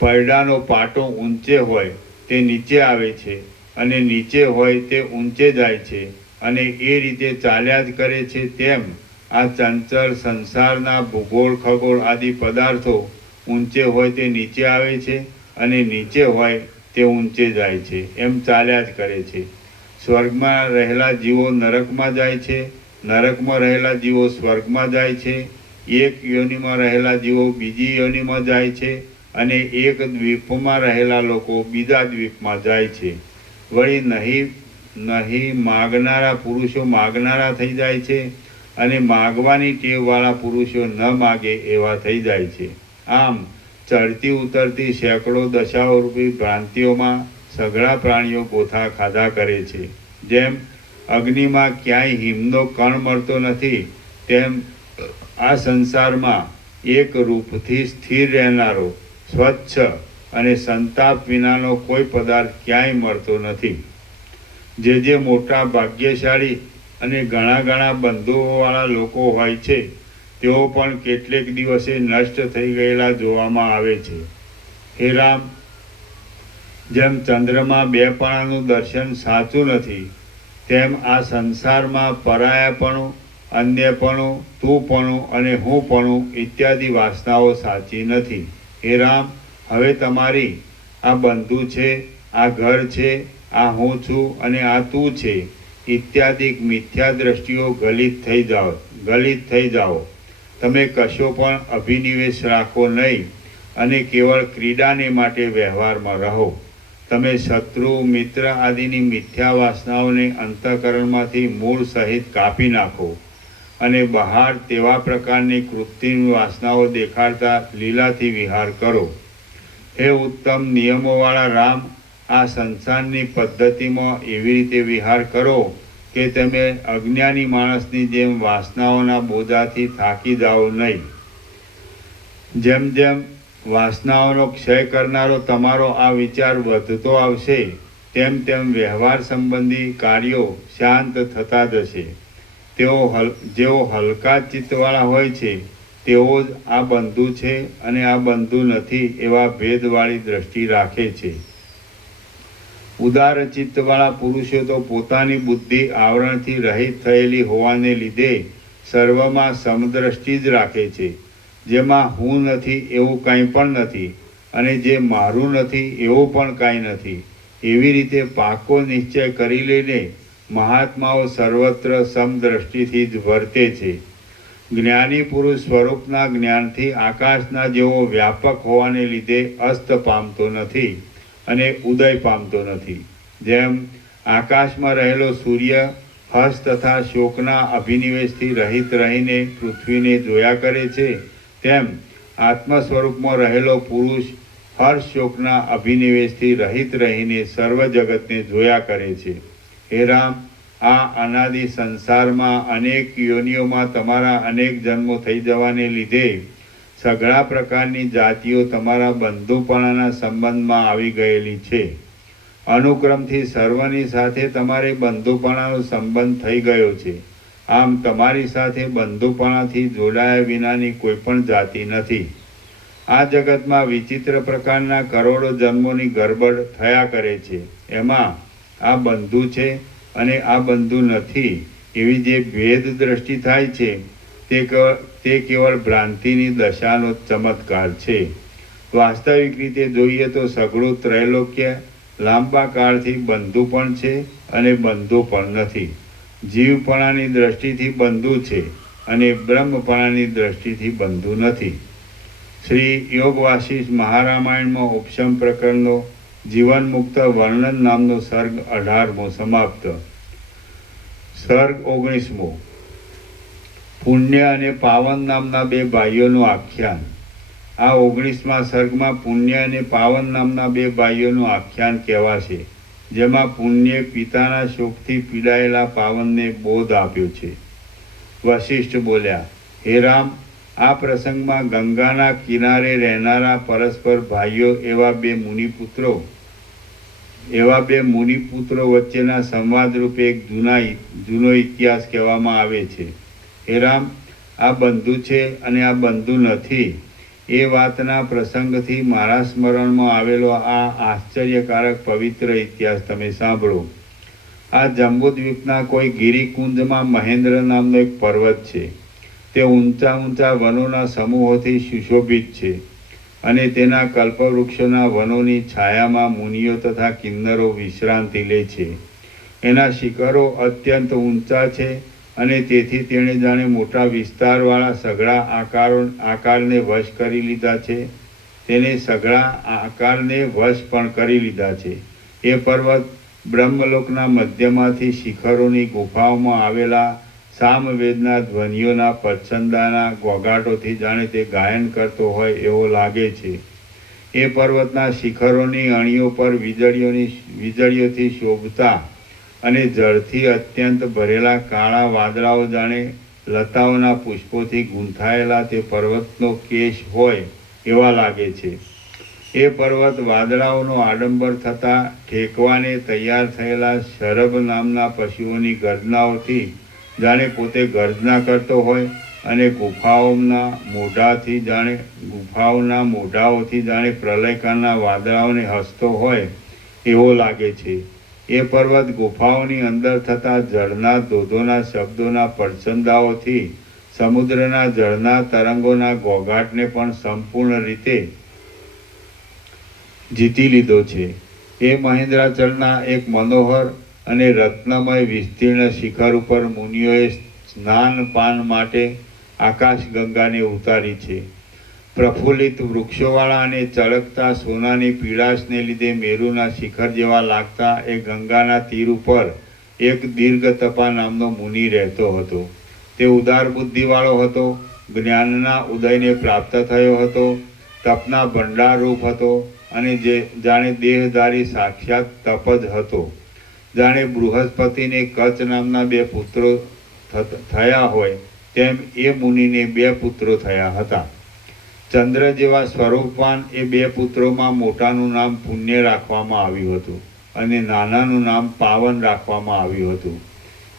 પૈડાનો પાટો ઊંચે હોય તે નીચે આવે છે અને નીચે હોય તે ઊંચે જાય છે અને એ રીતે ચાલ્યા જ કરે છે, તેમ આ ચંચળ સંસારના ભૂગોળ ખગોળ આદિ પદાર્થો ઊંચે હોય તે નીચે આવે છે અને નીચે હોય તે ઊંચે જાય છે, એમ ચાલ્યા જ કરે છે. સ્વર્ગમાં રહેલા જીવો નરકમાં જાય છે, નરકમાં રહેલા જીવો સ્વર્ગમાં જાય છે, એક યોનિમાં રહેલા જીવો બીજી યોનિમાં જાય છે અને એક દ્વીપમાં રહેલા લોકો બીજા દ્વીપમાં જાય છે. વળી નહીં માગનારા પુરુષો માગનારા થઈ જાય છે અને માગવાની ટેવવાળા પુરુષો ન માગે એવા થઈ જાય છે. આમ ચડતી ઉતરતી સેંકડો દશાઓ રૂપી ભ્રાંતિઓમાં સઘળા પ્રાણીઓ ગોથા ખાધા કરે છે. જેમ અગ્નિમાં ક્યાંય હિમનો કણ મળતો નથી, તેમ આ સંસારમાં એક રૂપથી સ્થિર રહેનારો સ્વચ્છ અને સંતાપ વિનાનો કોઈ પદાર્થ ક્યાંય મળતો નથી. જે મોટા ભાગ્યશાળી અને ઘણા બંધુઓવાળા લોકો હોય છે, તેઓ પણ કેટલેક દિવસે નષ્ટ થઈ ગયેલા જોવામાં આવે છે. હે રામ, જેમ ચંદ્રમાં બે પણાનું દર્શન સાચું નથી, તેમ આ સંસારમાં પરાયાપણું, અન્યપણું, તુંપણું અને હુંપણું ઇત્યાદિ વાસનાઓ સાચી નથી. હે રામ, હવે તમારી આ બંધુ છે, આ ઘર છે, આ હું છું અને આ તું છે ઇત્યાદિ મિથ્યા દ્રષ્ટિઓ ગલિત થઈ જાઓ. તમે કશો પણ અભિનિવેશ રાખો નહીં અને કેવળ ક્રીડાને માટે વ્યવહારમાં રહો. તમે શત્રુ, મિત્ર આદિની મિથ્યા વાસનાઓને અંતઃકરણમાંથી મૂળ સહિત કાપી નાખો અને બહાર તેવા પ્રકારની કૃત્રિમ વાસનાઓ દેખાડતા લીલાથી વિહાર કરો. હે ઉત્તમ નિયમોવાળા રામ, આ સંસારની પદ્ધતિમાં એવી રીતે વિહાર કરો કે તમે અજ્ઞાની માણસની જેમ વાસનાઓના બોજાથી થાકી જાઓ નહીં. જેમ જેમ વાસનાઓનો ક્ષય કરનારો તમારો આ વિચાર વધતો આવશે તેમ તેમ વ્યવહાર સંબંધી કાર્યો શાંત થતા જશે. જેઓ હલકા ચિત્તવાળા હોય છે તેઓ જ આ બંધુ છે અને આ બંધુ નથી એવા ભેદવાળી દ્રષ્ટિ રાખે છે. ઉદાર ચિત્તવાળા પુરુષો તો પોતાની બુદ્ધિ આવરણથી રહિત થયેલી હોવાને લીધે સર્વમાં સમદ્રષ્ટિ જ રાખે છે. જેમાં હું નથી એવું કંઈ પણ નથી અને જે મારું નથી એવું પણ કાંઈ નથી એવી રીતે પાકો નિશ્ચય કરી લઈને મહાત્માઓ સર્વત્ર સમદ્રષ્ટિથી જ વર્તે છે. જ્ઞાની પુરુષ સ્વરૂપના જ્ઞાનથી આકાશના જેવો વ્યાપક હોવાને લીધે અસ્ત પામતો નથી અને ઉદય પામતો નથી. જેમ આકાશમાં રહેલો સૂર્ય હર્ષ તથા શોકના અભિનિવેશથી રહિત રહીને પૃથ્વીને જોયા કરે છે, તેમ આત્મ સ્વરૂપમાં રહેલો પુરુષ હર્ષ શોકના અભિનિવેશથી રહિત રહીને સર્વ જગતને જોયા કરે છે. હે રામ, આ અનાદિ સંસારમાં અનેક યોનિઓમાં તમારા અનેક જન્મો થઈ જવાને લીધે સઘળા પ્રકારની જાતિઓ તમારા બંધુપણાના સંબંધમાં આવી ગયેલી છે. અનુક્રમથી સર્વની સાથે તમારે બંધુપણાનો સંબંધ થઈ ગયો છે. આમ તમારી સાથે બંધુપણાથી જોડાયા વિનાની કોઈ પણ જાતિ નથી. આ જગતમાં વિચિત્ર પ્રકારના કરોડો જન્મોની ગરબડ થયા કરે છે. એમાં આ બંધુ છે અને આ બંધુ નથી એવી જે ભેદ દ્રષ્ટિ થાય છે તે કેવળ ભ્રાંતિની દશાનો ચમત્કાર છે. વાસ્તવિક રીતે જોઈએ તો સઘળું ત્રૈલોક્ય લાંબા કાળથી બંધુ પણ છે અને બંધુ પણ નથી. જીવપણાની દ્રષ્ટિથી બંધુ છે અને બ્રહ્મપણાની દ્રષ્ટિથી બંધુ નથી. શ્રી યોગ વાસિષ્ઠ મહારામાયણમાં ઉપશમ પ્રકરણનો જીવન મુક્ત વર્ણન નામનો સર્ગ 18મો સમાપ્ત. સર્ગ 19મો પુણ્ય અને પાવન નામના બે ભાઈઓનું આખ્યાન. આ 19મા સર્ગમાં પુણ્ય અને પાવન નામના બે ભાઈઓનું આખ્યાન કહેવાશે, જેમાં પુણ્ય પિતાના શોકથી પીડાયેલા પાવનને બોધ આપ્યો છે. વશિષ્ઠ બોલ્યા, હે રામ, આ પ્રસંગમાં ગંગાના કિનારે રહેનારા પરસ્પર ભાઈઓ એવા બે મુનિપુત્રો વચ્ચેના સંવાદ રૂપે એક જૂનો ઇતિહાસ કહેવામાં આવે છે. હે રામ, આ બંધુ છે અને આ બંધુ નથી એ વાતના પ્રસંગથી મારા સ્મરણમાં આવેલો આ આશ્ચર્યકારક પવિત્ર ઇતિહાસ તમે સાંભળો. આ જંબુદ્વીપના કોઈ ગિરિકુંજમાં મહેન્દ્ર નામનો એક પર્વત છે. તે ઊંચા ઊંચા વનોના સમૂહોથી સુશોભિત છે અને તેના કલ્પવૃક્ષોના વનોની છાયામાં મુનિઓ તથા કિન્નરો વિશ્રાંતિ લે છે. એના શિખરો અત્યંત ઊંચા છે અને તેથી તેણે જાણે મોટા વિસ્તારવાળા સઘળા આકારને વશ કરી લીધા છે. તેને સઘળા આકારને વશ પણ કરી લીધા છે. એ પર્વત બ્રહ્મલોકના મધ્યમાંથી શિખરોની ગુફાઓમાં આવેલા સામવેદના ધ્વનિઓના પછંદાના ગોગાટોથી જાણે તે ગાયન કરતો હોય એવો લાગે છે. એ પર્વતના શિખરોની અણીઓ પર વીજળીઓથી શોભતા અને જળથી અત્યંત ભરેલા કાળા વાદળાઓ જાણે લતાઓના પુષ્પોથી ગૂંથાયેલા તે પર્વતનો કેશ હોય એવા લાગે છે. એ પર્વત વાદળાઓનો આડંબર થતાં ઠેકવાને તૈયાર થયેલા શરભ નામના પશુઓની ગર્જનાઓથી જાણે પોતે ગર્જના કરતો હોય અને ગુફાઓના મોઢાઓથી જાણે પ્રલયકાળના વાદળાઓને હસતો હોય એવો લાગે છે. એ પર્વત ગુફાઓની અંદર થતા જળના ધોધોના શબ્દોના પડછંદાઓથી સમુદ્રના જળના તરંગોના ઘોઘાટને પણ સંપૂર્ણ રીતે જીતી લીધો છે. એ મહેન્દ્રાચલના એક મનોહર અને રત્નમય વિસ્તીર્ણ શિખર ઉપર મુનિઓએ સ્નાન પાન માટે આકાશગંગાને ઉતારી છે. પ્રફુલ્લિત વૃક્ષોવાળા અને ચળકતા સોનાની પીળાશને લીધે મેરુના શિખર જેવા લાગતા એ ગંગાના તીર ઉપર એક દીર્ઘતપા નામનો મુનિ રહેતો હતો. તે ઉદાર બુદ્ધિવાળો હતો, જ્ઞાનના ઉદયને પ્રાપ્ત થયો હતો, તપના ભંડારરૂપ હતો અને જે જાણે દેહધારી સાક્ષાત તપ જ હતો. જાણે બૃહસ્પતિને કચ્છ નામના 2 પુત્રો થયા હોય તેમ એ મુનિને 2 પુત્રો થયા હતા. ચંદ્ર જેવા સ્વરૂપવાન એ 2 પુત્રોમાં મોટાનું નામ પુણ્ય રાખવામાં આવ્યું હતું અને નાનાનું નામ પાવન રાખવામાં આવ્યું હતું.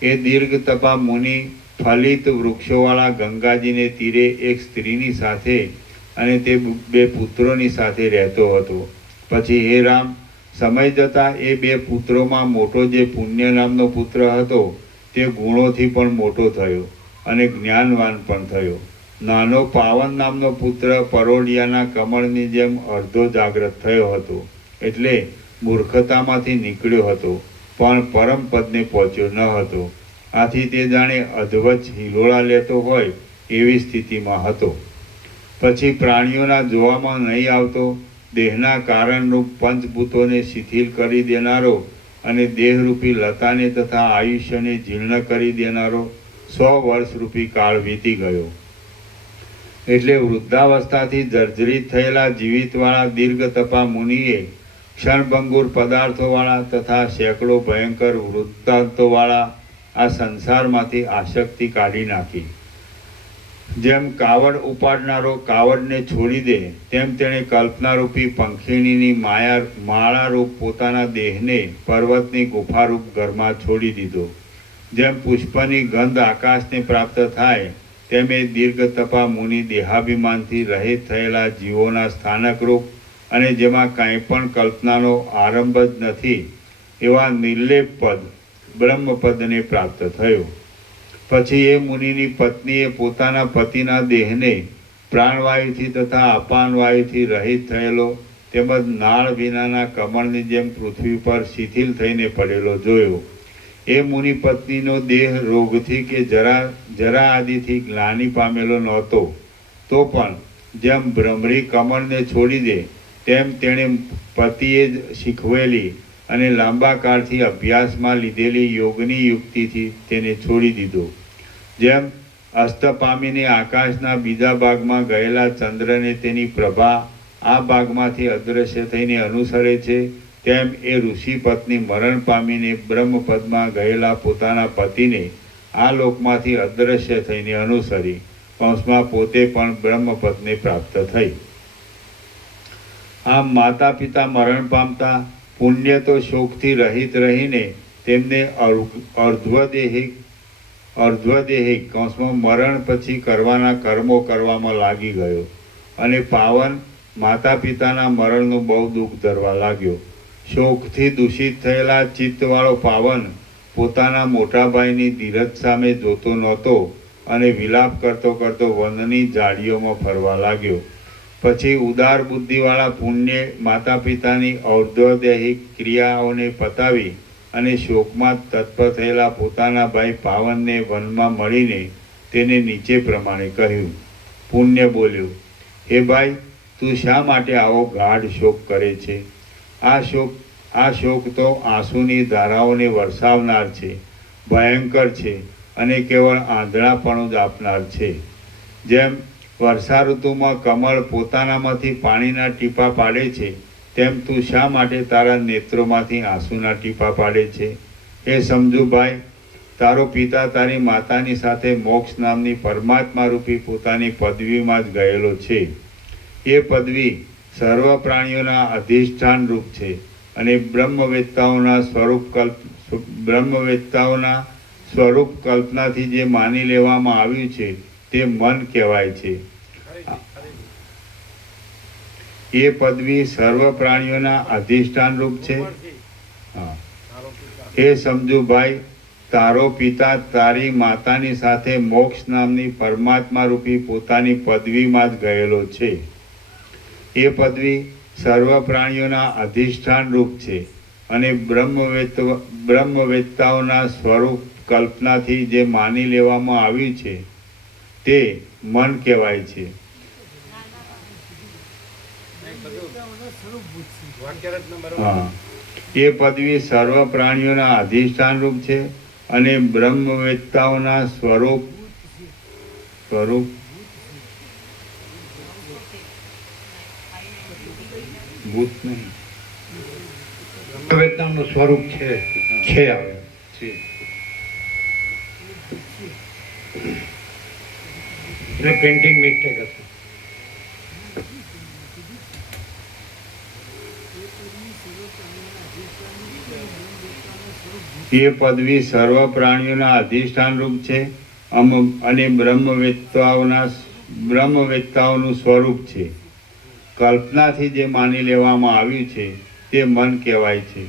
એ દીર્ઘતપા મુનિ ફલિત વૃક્ષોવાળા ગંગાજીને તીરે એક સ્ત્રીની સાથે અને તે 2 પુત્રોની સાથે રહેતો હતો. પછી હે રામ, સમય જતાં એ 2 પુત્રોમાં મોટો જે પુણ્ય નામનો પુત્ર હતો તે ગુણોથી પણ મોટો થયો અને જ્ઞાનવાન પણ થયો. નાનો પાવન નામનો પુત્ર પરોડિયાના કમળની જેમ અડધો જાગ્રત થયો હતો, એટલે મૂર્ખતામાંથી નીકળ્યો હતો પણ પરમ પદને પહોંચ્યો ન હતો. આથી તે જાણે અધવચ હિલોળા લેતો હોય એવી સ્થિતિમાં હતો. પછી પ્રાણીઓના જોવામાં નહીં આવતો દેહના કારણરૂપ પંચભૂતોને શિથિલ કરી દેનારો અને દેહરૂપી લતાને તથા આયુષ્યને જીર્ણ કરી દેનારો 100 વર્ષરૂપી કાળ વીતી ગયો. એટલે વૃદ્ધાવસ્થાથી જર્જરિત થયેલા જીવિતવાળા દીર્ઘતપા મુનિએ ક્ષણભંગુર પદાર્થોવાળા તથા સેંકડો ભયંકર વૃત્તાંતોવાળા આ સંસારમાંથી આસક્તિ કાઢી નાખી. જેમ કાવડ ઉપાડનારો કાવડને છોડી દે તેમ તેણે કલ્પનારૂપી પંખીણીની માળારૂપ પોતાના દેહને પર્વતની ગુફારૂપ ઘરમાં છોડી દીધો. જેમ પુષ્પની ગંધ આકાશને પ્રાપ્ત થાય તેમ એ દીર્ઘતપા મુનિ દેહાભિમાનથી રહિત થયેલા જીવોના સ્થાનકરૂપ અને જેમાં કાંઈ પણ કલ્પનાનો આરંભ જ નથી એવા નિર્લેપ પદ બ્રહ્મપદને પ્રાપ્ત થયો. પછી એ મુનિની પત્નીએ પોતાના પતિના દેહને પ્રાણવાયુથી તથા અપાનવાયુથી રહિત થયેલો તેમજ નાળ વિનાના કમળની જેમ પૃથ્વી પર શિથિલ થઈને પડેલો જોયો. એ મુનિ પત્નીનો દેહ રોગથી કે જરા આદિથી ગ્લાનિ પામેલો નહોતો, તો પણ જેમ ભ્રમરી કમળને છોડી દે તેમ તેણે પતિએ જ શીખવેલી અને લાંબા કાળથી અભ્યાસમાં લીધેલી યોગની યુક્તિથી તેને છોડી દીધો. જેમ અસ્ત પામીને આકાશના બીજા ભાગમાં ગયેલા ચંદ્રને તેની પ્રભા આ ભાગમાંથી અદૃશ્ય થઈને અનુસરે છે, તેમ એ ઋષિ પત્ની મરણ પામીને બ્રહ્મપદમાં ગયેલા પોતાના પતિને આ લોકમાંથી અદૃશ્ય થઈને અનુસરી કંસમાં પોતે પણ બ્રહ્મપદને પ્રાપ્ત થઈ. આમ માતા પિતા મરણ પામતા પુણ્ય તો શોકથી રહિત રહીને તેમને અર્ધ્વદેહિક કંસમાં મરણ પછી કરવાના કર્મો કરવામાં લાગી ગયો અને પાવન માતા પિતાના મરણનું બહુ દુઃખ ધરવા લાગ્યો. શોકથી દૂષિત થયેલા ચિત્તવાળો પાવન પોતાના મોટા ભાઈની ધીરજ સામે જોતો નહોતો અને વિલાપ કરતો કરતો વનની ઝાડીઓમાં ફરવા લાગ્યો. પછી ઉદાર બુદ્ધિવાળા પુણ્ય માતા પિતાની ઔર્ધ્વદેહિક ક્રિયાઓને પતાવી અને શોકમાં તત્પર થયેલા પોતાના ભાઈ પાવનને વનમાં મળીને તેને નીચે પ્રમાણે કહ્યું. પુણ્ય બોલ્યો, હે ભાઈ, તું શા માટે આવો ગાઢ શોક કરે છે? આ શોક તો આંસુની ધારાઓને વરસાવનાર છે, ભયંકર છે અને કેવળ આંધળાપણું જ આપનાર છે. જેમ વર્ષા ઋતુમાં કમળ પોતાનામાંથી પાણીના ટીપા પાડે છે તેમ તું શા માટે તારા નેત્રોમાંથી આંસુના ટીપા પાડે છે? એ સમજુ ભાઈ, તારો પિતા તારી માતાની સાથે મોક્ષ નામની પરમાત્મા રૂપી પોતાની પદવીમાં જ ગયેલો છે. એ પદવી સર્વ પ્રાણીઓના અધિષ્ઠાન રૂપ છે અને બ્રહ્મવેત્તાઓના સ્વરૂપ કલ્પનાથી જે માની લેવામાં આવ્યું છે તે મન કહેવાય છે. એ પદવી સર્વ પ્રાણીઓના અધિષ્ઠાન રૂપ છે. હા, હે સમજુ ભાઈ, તારો પિતા તારી માતાની સાથે મોક્ષ નામની પરમાત્મા રૂપી પોતાની પદવીમાં જ ગયેલો છે. એ પદવી સર્વ પ્રાણીઓના અધિષ્ઠાન રૂપ છે અને બ્રહ્મવેત્તાઓના સ્વરૂપ કલ્પનાથી જે માની લેવામાં આવ્યું છે તે મન કહેવાય છે. હા, એ પદવી સર્વ પ્રાણીઓના અધિષ્ઠાન રૂપ છે અને બ્રહ્મવેત્તાઓના સ્વરૂપ ભૂત નહીં, બ્રહ્મવેત્તાનું સ્વરૂપ છે આવે છે. એટલે પ્રિન્ટિંગ મિસ્ટેક હતી. એ પદવી સર્વ પ્રાણીઓના અધિષ્ઠાન રૂપ છે અને બ્રહ્મવેત્તાઓનું સ્વરૂપ છે. કલ્પનાથી જે માની લેવામાં આવ્યું છે તે મન કહેવાય છે.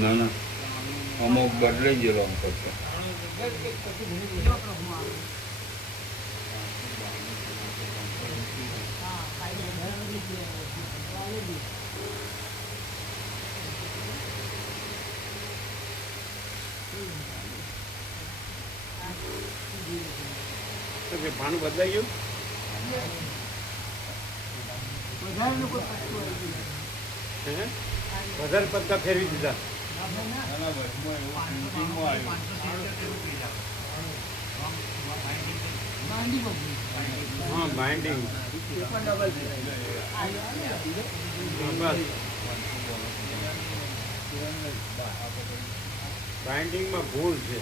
ના ના, અમુક બદલાઈ ગયેલો આમ કરતા. ભાણું બદલાઈ ગયું. વધારે પત્તા ફેરવી દીધા. હા, બાઇન્ડિંગ બસ. બાઇન્ડિંગમાં ભૂલ છે.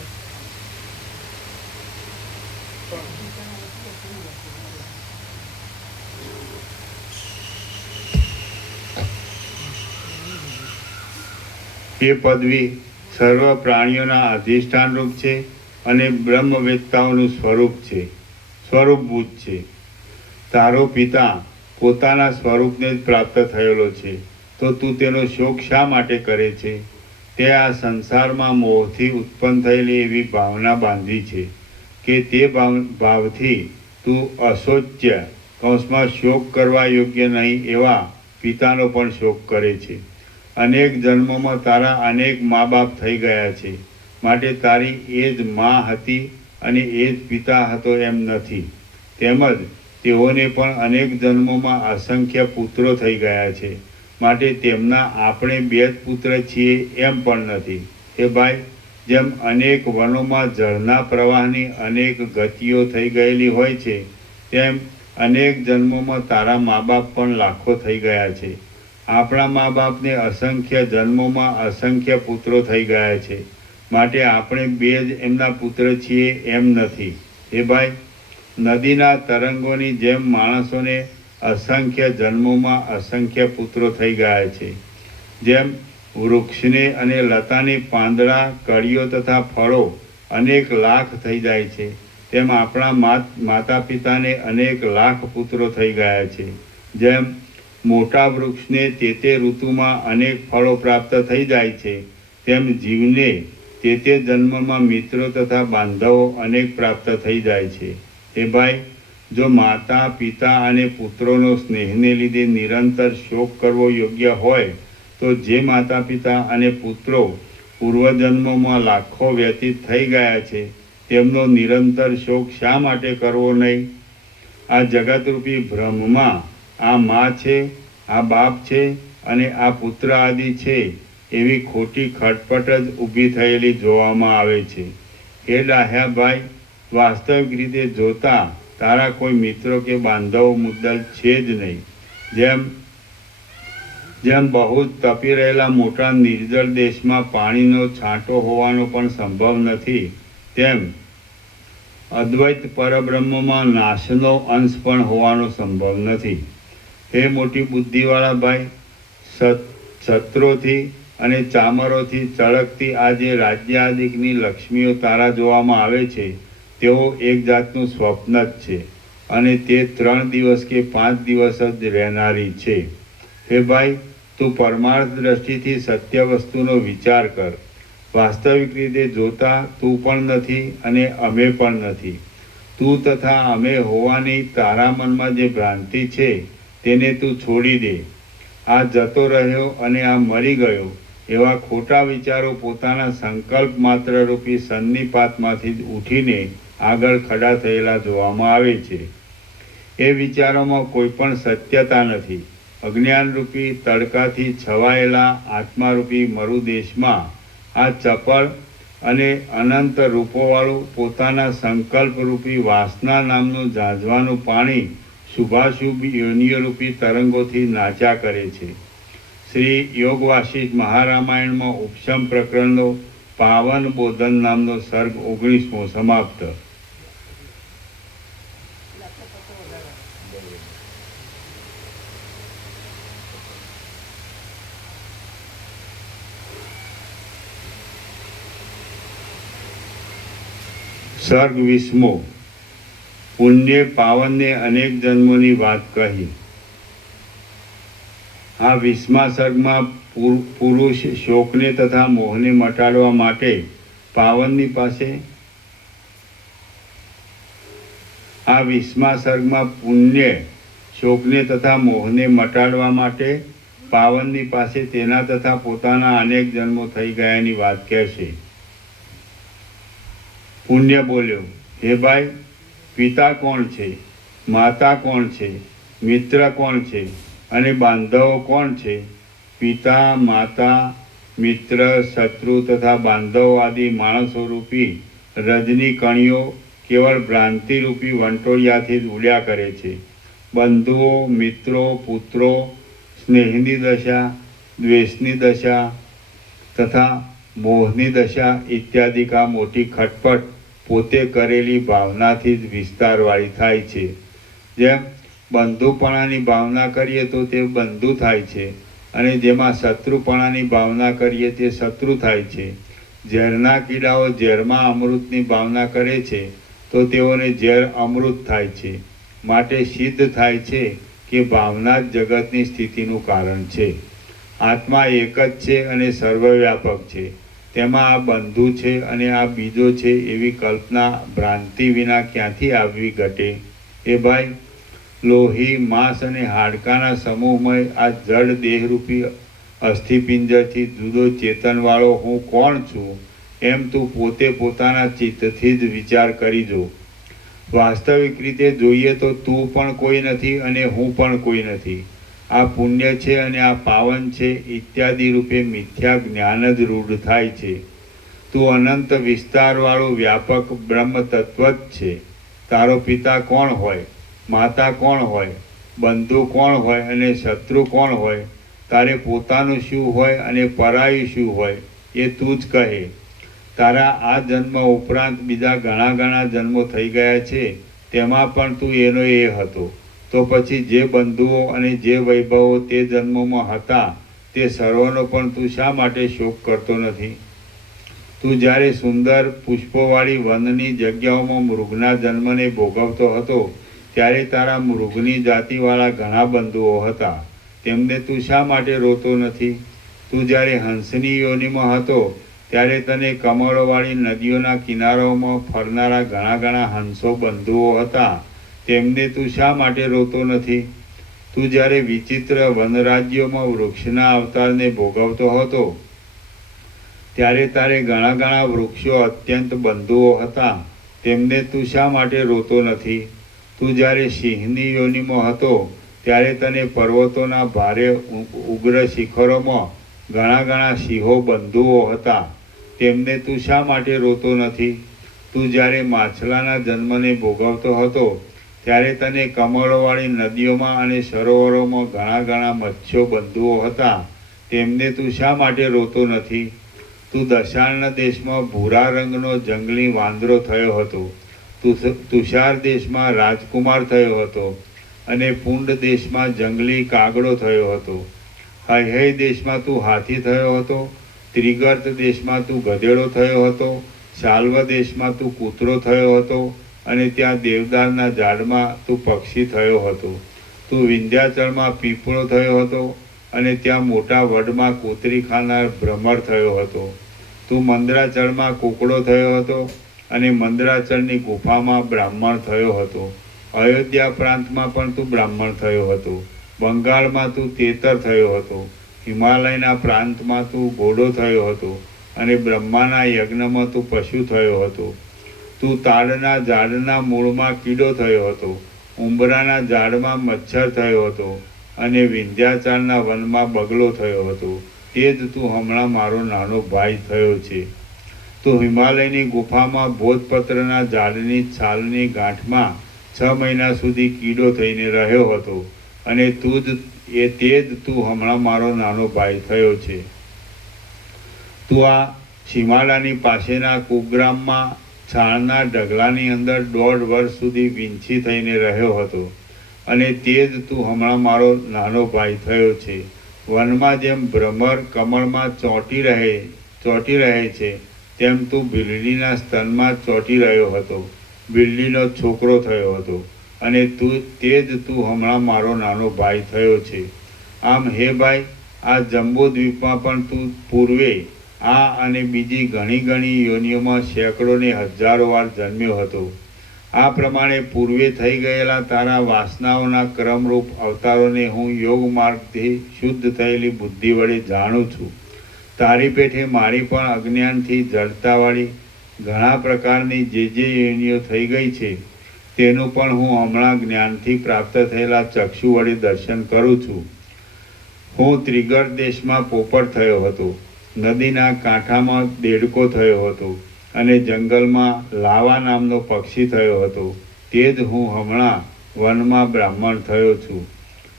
એ પદવી સર્વ પ્રાણીઓના અધિષ્ઠાન રૂપ છે અને બ્રહ્મવેત્તાઓનું સ્વરૂપભૂત છે. તારો પિતા પોતાના સ્વરૂપને જ પ્રાપ્ત થયેલો છે, તો તું તેનો શોક શા માટે કરે છે? તે આ સંસારમાં મોહથી ઉત્પન્ન થયેલી એવી ભાવના બાંધી છે કે તે ભાવથી તું અશોચ્ય કૌંસમાં શોક કરવા યોગ્ય નહીં એવા પિતાનો પણ શોક કરે છે. અનેક જન્મોમાં તારા અનેક મા બાપ થઈ ગયા છે, માટે તારી એ જ મા હતી અને એ જ પિતા હતો એમ નથી. તેમજ તેઓને પણ અનેક જન્મોમાં અસંખ્ય પુત્રો થઈ ગયા છે, માટે તેમના આપણે બે જ પુત્ર છીએ એમ પણ નથી. એ ભાઈ, જેમ અનેક વનોમાં જળના પ્રવાહની અનેક ગતિઓ થઈ ગયેલી હોય છે, તેમ અનેક જન્મોમાં તારા મા બાપ પણ લાખો થઈ ગયા છે. આપણા મા બાપને અસંખ્ય જન્મોમાં અસંખ્ય પુત્રો થઈ ગયા છે, માટે આપણે બે જ એમના પુત્ર છીએ એમ નથી. એ ભાઈ, નદીના તરંગોની જેમ માણસોને અસંખ્ય જન્મોમાં અસંખ્ય પુત્રો થઈ ગયા છે. જેમ વૃક્ષને અને લતાની પાંદડા, કળીઓ તથા ફળો અનેક લાખ થઈ જાય છે, તેમ આપણા માતા પિતાને અનેક લાખ પુત્રો થઈ ગયા છે. જેમ મોટા વૃક્ષને તે ઋતુમાં અનેક ફળો પ્રાપ્ત થઈ જાય છે, તેમ જીવને તે જન્મમાં મિત્રો તથા બાંધવો અનેક પ્રાપ્ત થઈ જાય છે. એ ભાઈ, જો માતા પિતા અને પુત્રોનો સ્નેહને લીધે નિરંતર શોક કરવો યોગ્ય હોય, તો જે માતા પિતા અને પુત્રો પૂર્વજન્મોમાં લાખો વ્યતીત થઈ ગયા છે તેમનો નિરંતર શોક શા માટે કરવો નહીં? આ જગતરૂપી ભ્રમમાં આ મા છે, આ બાપ છે અને આ પુત્ર આદિ છે એવી ખોટી ખટપટ જ ઊભી થયેલી જોવામાં આવે છે. હે ડાહ્યા ભાઈ, વાસ્તવિક રીતે જોતા તારા કોઈ મિત્રો કે બાંધવો મુદ્દલ છે જ નહીં. જેમ બહુ જ તપી રહેલા મોટા નિર્જળ દેશમાં પાણીનો છાંટો હોવાનો પણ સંભવ નથી, તેમ અદ્વૈત પરબ્રહ્મમાં નાશનો અંશ પણ હોવાનો સંભવ નથી. હે મોટી બુદ્ધિવાળા ભાઈ, શત્રુથી અને ચામરોથી ચળકતી આ જે રાજ્યાદિકની લક્ષ્મીઓ તારા જોવામાં આવે છે તેઓ એક જાતનું સ્વપ્ન જ છે અને તે 3 દિવસ કે 5 દિવસ જ રહેનારી છે. હે ભાઈ, તું પરમાર્થ દ્રષ્ટિથી સત્ય વસ્તુનો વિચાર કર. વાસ્તવિક રીતે જોતા તું પણ નથી અને અમે પણ નથી. તું તથા અમે હોવાની તારા મનમાં જે ભ્રાંતિ છે તેને તું છોડી દે. આ જતો રહ્યો અને આ મરી ગયો એવા ખોટા વિચારો પોતાના સંકલ્પ માત્ર રૂપી સન્નિપાતમાંથી જ ઉઠીને આગળ ખડા થયેલા જોવામાં આવે છે. એ વિચારોમાં કોઈ પણ સત્યતા નથી. અજ્ઞાનરૂપી તડકાથી છવાયેલા આત્મારૂપી મરુદેશમાં આ ચપળ અને અનંત રૂપોવાળું પોતાના સંકલ્પરૂપી વાસના નામનું ઝાંઝવાનું પાણી શુભાશુભ યોનિયોરૂપી તરંગોથી નાચ્યા કરે છે. શ્રી યોગ વાસિષ્ઠ મહારામાયણમાં ઉપશમ પ્રકરણનો પાવન બોધન નામનો સર્ગ 19મો સમાપ્ત. સર્ગ 20મો. પુણ્ય પાવનને અનેક જન્મોની વાત કહી. આ 20મા સર્ગમાં પુરુષ શોકને તથા મોહને મટાડવા માટે પાવનની પાસે આ 20મા સર્ગમાં પુણ્ય શોકને તથા મોહને મટાડવા માટે પાવનની પાસે તેના તથા પોતાના અનેક જન્મો થઈ ગયાની વાત કહેશે. પુણ્ય બોલ્યો, હે ભાઈ, પિતા કોણ છે, માતા કોણ છે, મિત્ર કોણ છે અને બાંધવો કોણ છે? પિતા, માતા, મિત્ર, શત્રુ તથા બાંધવો આદિ માણસો રૂપી રજની કણીઓ કેવળ ભ્રાંતિરૂપી વંટોળિયાથી જ ઉડ્યા કરે છે. બંધુઓ, મિત્રો, પુત્રો, સ્નેહની દશા, દ્વેષની દશા તથા મોહની દશા ઇત્યાદિકા મોટી ખટપટ પોતે કરેલી ભાવનાથી જ વિસ્તારવાળી થાય છે. જેમ બંધુપણાની ભાવના કરીએ તો તે બંધુ થાય છે અને જેમાં શત્રુપણાની ભાવના કરીએ તે શત્રુ થાય છે. ઝેરના કીડાઓ ઝેરમાં અમૃતની ભાવના કરે છે તો તેઓને ઝેર અમૃત થાય છે. માટે સિદ્ધ થાય છે કે ભાવના જ જગતની સ્થિતિનું કારણ છે. આત્મા એક જ છે અને સર્વવ્યાપક છે. તેમાં આ બંધુ છે અને આ બીજો છે એવી કલ્પના ભ્રાંતિ વિના ક્યાંથી આવવી ઘટે? એ ભાઈ, લોહી, માંસ અને હાડકાના સમૂહમય આ જડ દેહરૂપી અસ્થિપિંજરથી જુદો ચેતનવાળો હું કોણ છું એમ તું પોતે પોતાના ચિત્તથી જ વિચાર કરી જો. વાસ્તવિક રીતે જોઈએ તો તું પણ કોઈ નથી અને હું પણ કોઈ નથી. આ પુણ્ય છે અને આ પાવન છે ઇત્યાદિ રૂપે મિથ્યા જ્ઞાન જ રૂઢ થાય છે. તું અનંત વિસ્તારવાળું વ્યાપક બ્રહ્મ તત્વ જ છે. તારો પિતા કોણ હોય, માતા કોણ હોય, બંધુ કોણ હોય અને શત્રુ કોણ હોય, તારે પોતાનું શું હોય અને પરાયું શું હોય એ તું જ કહે. તારા આ જન્મ ઉપરાંત બીજા ઘણા જન્મો થઈ ગયા છે તેમાં પણ તું એનો એ હતો. તો પછી જે બંધુઓ અને જે વૈભવો તે જન્મોમાં હતા તે સર્વનો પણ તું શા માટે શોક કરતો નથી? તું જ્યારે સુંદર પુષ્પોવાળી વનની જગ્યાઓમાં મૃગના જન્મને ભોગવતો હતો ત્યારે તારા મૃગની જાતિવાળા ઘણા બંધુઓ હતા. તેમને તું શા માટે રોતો નથી? તું જ્યારે હંસની યોનિમાં હતો ત્યારે તને કમળોવાળી નદીઓના કિનારાઓમાં ફરનારા ઘણા હંસો બંધુઓ હતા. તેમને તું શા માટે રોતો નથી? તું જ્યારે વિચિત્ર વનરાજ્યોમાં વૃક્ષના અવતારને ભોગવતો હતો ત્યારે તારે ઘણા વૃક્ષો અત્યંત બંધુઓ હતા. તેમને તું શા માટે રોતો નથી? તું જ્યારે સિંહની યોનિમાં હતો ત્યારે તને પર્વતોના ભારે ઉગ્ર શિખરોમાં ઘણા સિંહો બંધુઓ હતા. તેમને તું શા માટે રોતો નથી? તું જ્યારે માછલાના જન્મને ભોગવતો હતો ત્યારે તને કમળોવાળી નદીઓમાં અને સરોવરોમાં ઘણા મત્સ્યો બંધુઓ હતા. તેમને તું શા માટે રોતો નથી? તું દશાર્ણ દેશમાં ભૂરા રંગનો જંગલી વાંદરો થયો હતો. તુષાર દેશમાં રાજકુમાર થયો હતો અને પુંડ દેશમાં જંગલી કાગડો થયો હતો. હૈ દેશમાં તું હાથી થયો હતો, ત્રિગર્ત દેશમાં તું ગધેડો થયો હતો, શાલ્વ દેશમાં તું કૂતરો થયો હતો, અને ત્યાં દેવદારના ઝાડમાં તું પક્ષી થયો હતો. તું વિંધ્યાચળમાં પીપળો થયો હતો, અને ત્યાં મોટા વડમાં કોતરી ખાનાર ભ્રમર થયો હતો. તું મંદરાચળમાં કુકડો થયો હતો, અને મંદરાચળની ગુફામાં બ્રાહ્મણ થયો હતો. અયોધ્યા પ્રાંતમાં પણ તું બ્રાહ્મણ થયો હતો. બંગાળમાં તું તેતર થયો હતો. હિમાલયના પ્રાંતમાં તું ઘોડો થયો હતો, અને બ્રહ્માના યજ્ઞમાં તું પશુ થયો હતો. તું તાડના ઝાડના મૂળમાં કીડો થયો હતો, ઉંબરાના ઝાડમાં મચ્છર થયો હતો, અને વિંધ્યાચળના વનમાં બગલો થયો હતો. તે જ તું હમણાં મારો નાનો ભાઈ થયો છે. તું હિમાલયની ગુફામાં ભોજપત્રના ઝાડની છાલની ગાંઠમાં 6 મહિના સુધી કીડો થઈને રહ્યો હતો, અને તે જ તું હમણાં મારો નાનો ભાઈ થયો છે. તું આ સીમાડાની પાસેના કુગ્રામમાં છાણના ઢગલાની અંદર 1.5 વર્ષ સુધી વીંછી થઈને રહ્યો હતો, અને તે જ તું હમણાં મારો નાનો ભાઈ થયો છે. વનમાં જેમ ભ્રમર કમળમાં ચોંટી રહે છે, તેમ તું બિલ્લીના સ્તનમાં ચોંટી રહ્યો હતો, બિલ્લીનો છોકરો થયો હતો, અને તે જ તું હમણાં મારો નાનો ભાઈ થયો છે. આમ હે ભાઈ, આ જંબુદ્વીપમાં પણ તું પૂર્વે આ અને બીજી ઘણી યોનિઓમાં સેંકડો ને હજારો વાર જન્મ્યો હતો. આ પ્રમાણે પૂર્વે થઈ ગયેલા તારા વાસનાઓના ક્રમરૂપ અવતારોને હું યોગ માર્ગથી શુદ્ધ થયેલી બુદ્ધિ વડે જાણું છું. તારી પેઠે મારી પણ અજ્ઞાનથી જડતાવાળી ઘણા પ્રકારની જે યોનિઓ થઈ ગઈ છે, તેનું પણ હું હમણાં જ્ઞાનથી પ્રાપ્ત થયેલા ચક્ષુ વડે દર્શન કરું છું. હું ત્રિગર્ત દેશમાં પોપટ થયો હતો, નદીના કાંઠામાં દેડકો થયો હતો, અને જંગલમાં લાવા નામનો પક્ષી થયો હતો. તે જ હું હમણાં વનમાં બ્રાહ્મણ થયો છું.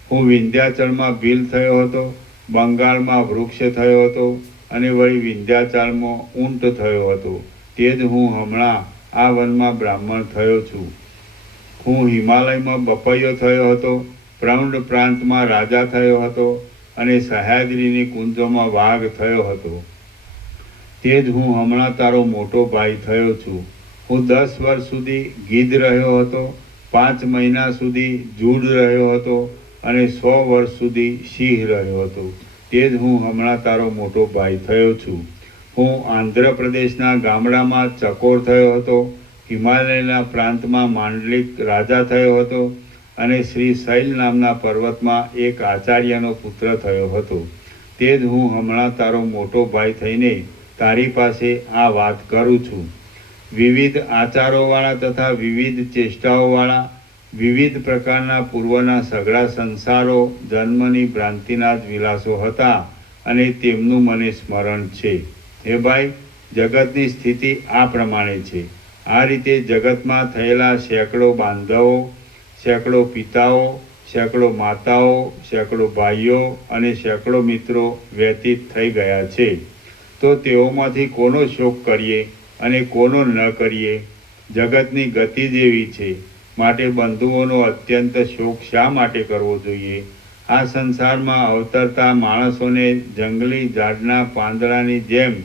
હું વિંધ્યાચળમાં ભીલ થયો હતો, બંગાળમાં વૃક્ષ થયો હતો, અને વળી વિંધ્યાચળમાં ઊંટ થયો હતો. તે જ હું હમણાં આ વનમાં બ્રાહ્મણ થયો છું. હું હિમાલયમાં બપૈયો થયો હતો, પ્રૌંડ પ્રાંતમાં રાજા થયો હતો, અને સહ્યાદ્રીની કુંજોમાં વાઘ થયો હતો. તે જ હું હમણાં તારો મોટો ભાઈ થયો છું. હું 10 વર્ષ સુધી ગીધ રહ્યો હતો, 5 મહિના સુધી જૂડ રહ્યો હતો, અને 100 વર્ષ સુધી સિંહ રહ્યો હતો. તે જ હું હમણાં તારો મોટો ભાઈ થયો છું. હું આંધ્રપ્રદેશના ગામડામાં ચકોર થયો હતો, હિમાલયના પ્રાંતમાં માંડલિક રાજા થયો હતો, અને શ્રી શૈલ નામના પર્વતમાં એક આચાર્યનો પુત્ર થયો હતો. તે જ હું હમણાં તારો મોટો ભાઈ થઈને તારી પાસે આ વાત કરું છું. વિવિધ આચારોવાળા તથા વિવિધ ચેષ્ટાઓવાળા વિવિધ પ્રકારના પૂર્વના સઘળા સંસારો જન્મની ભ્રાંતિના જ વિલાસો હતા, અને તેમનું મને સ્મરણ છે. હે ભાઈ, જગતની સ્થિતિ આ પ્રમાણે છે. આ રીતે જગતમાં થયેલા સેંકડો બાંધવો, સેંકડો પિતાઓ, સેંકડો માતાઓ, સેંકડો ભાઈઓ અને સેંકડો મિત્રો વ્યતીત થઈ ગયા છે. તો તેઓમાંથી કોનો શોક કરીએ અને કોનો ન કરીએ? જગતની ગતિ જેવી છે, માટે બંધુઓનો અત્યંત શોક શા માટે કરવો જોઈએ? આ સંસારમાં અવતરતા માણસોને જંગલી ઝાડના પાંદડાની જેમ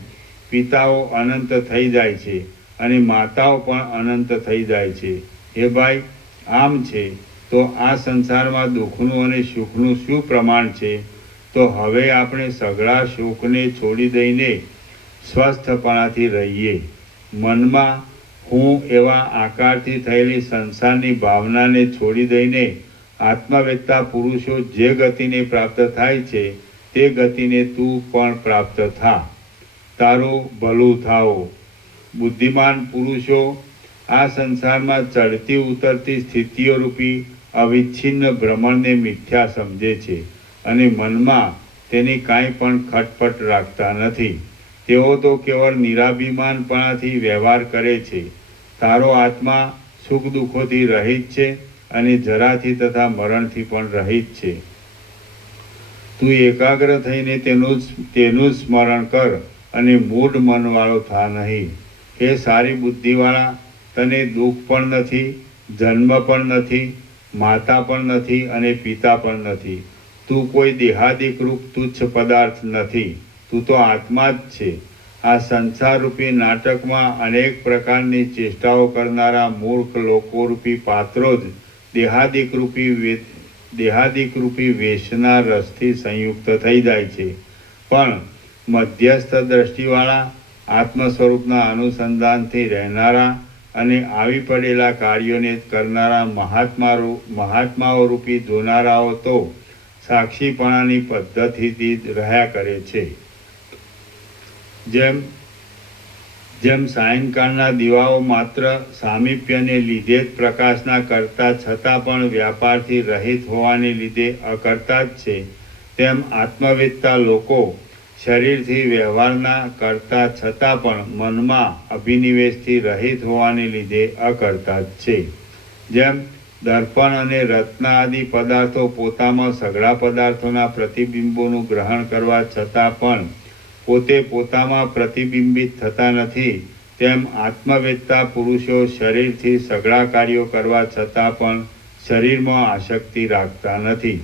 પિતાઓ અનંત થઈ જાય છે, અને માતાઓ પણ અનંત થઈ જાય છે. હે ભાઈ, આમ છે તો આ સંસારમાં દુઃખનું અને સુખનું શું પ્રમાણ છે? તો હવે આપણે સઘળા શોકને છોડી દઈને સ્વસ્થપણાથી રહીએ. મનમાં હું એવા આકારથી થયેલી સંસારની ભાવનાને છોડી દઈને આત્મવેત્તા પુરુષો જે ગતિને પ્રાપ્ત થાય છે, તે ગતિને તું પણ પ્રાપ્ત થા. તારું ભલું થાઓ. બુદ્ધિમાન પુરુષો આ સંસારમાં ચડતી ઉતરતી સ્થિતિઓ રૂપી અવિચ્છિન્ન ભ્રમણને મિથ્યા સમજે છે, અને મનમાં તેની કાંઈ પણ ખટપટ રાખતા નથી. તેઓ તો કેવળ નિરાભિમાનપણાથી વ્યવહાર કરે છે. તારો આત્મા સુખ દુઃખોથી રહિત છે, અને જરાથી તથા મરણથી પણ રહિત છે. તું એકાગ્ર થઈને તેનું જ સ્મરણ કર, અને મૂઢ મનવાળો થા નહીં. હે સારી બુદ્ધિવાળા, તને દુઃખ પણ નથી, જન્મ પણ નથી, માતા પણ નથી, અને પિતા પણ નથી. તું કોઈ દેહાદિક રૂપ તુચ્છ પદાર્થ નથી, તું તો આત્મા જ છે. આ સંસારરૂપી નાટકમાં અનેક પ્રકારની ચેષ્ટાઓ કરનારા મૂર્ખ લોકોરૂપી પાત્રો જ દેહાદિક રૂપી વેશના રસથી સંયુક્ત થઈ જાય છે. પણ મધ્યસ્થ દ્રષ્ટિવાળા, આત્મ સ્વરૂપના અનુસંધાનથી રહેનારા અને આવી પડેલા કાર્યોને કરનારા મહાત્માઓ રૂપી જોનારાઓ તો સાક્ષીપણાની પદ્ધતિથી જ રહ્યા કરે છે. જેમ સાયંકાળના દીવાઓ માત્ર સામીપ્યને લીધે જ પ્રકાશના કરતા છતાં પણ વ્યાપારથી રહિત હોવાને લીધે અકર્તા જ છે, તેમ આત્મવેદતા લોકો શરીરથી વ્યવહારના કરતા છતાં પણ મનમાં અભિનિવેશથી રહિત હોવાને લીધે અકર્તા જ છે. જેમ દર્પણ અને રત્ન આદિ પદાર્થો પોતામાં સઘળા પદાર્થોના પ્રતિબિંબોનું ગ્રહણ કરવા છતાં પણ પોતે પોતામાં પ્રતિબિંબિત થતા નથી, તેમ આત્મવેદતા પુરુષો શરીરથી સઘળા કાર્યો કરવા છતાં પણ શરીરમાં આસક્તિ રાખતા નથી.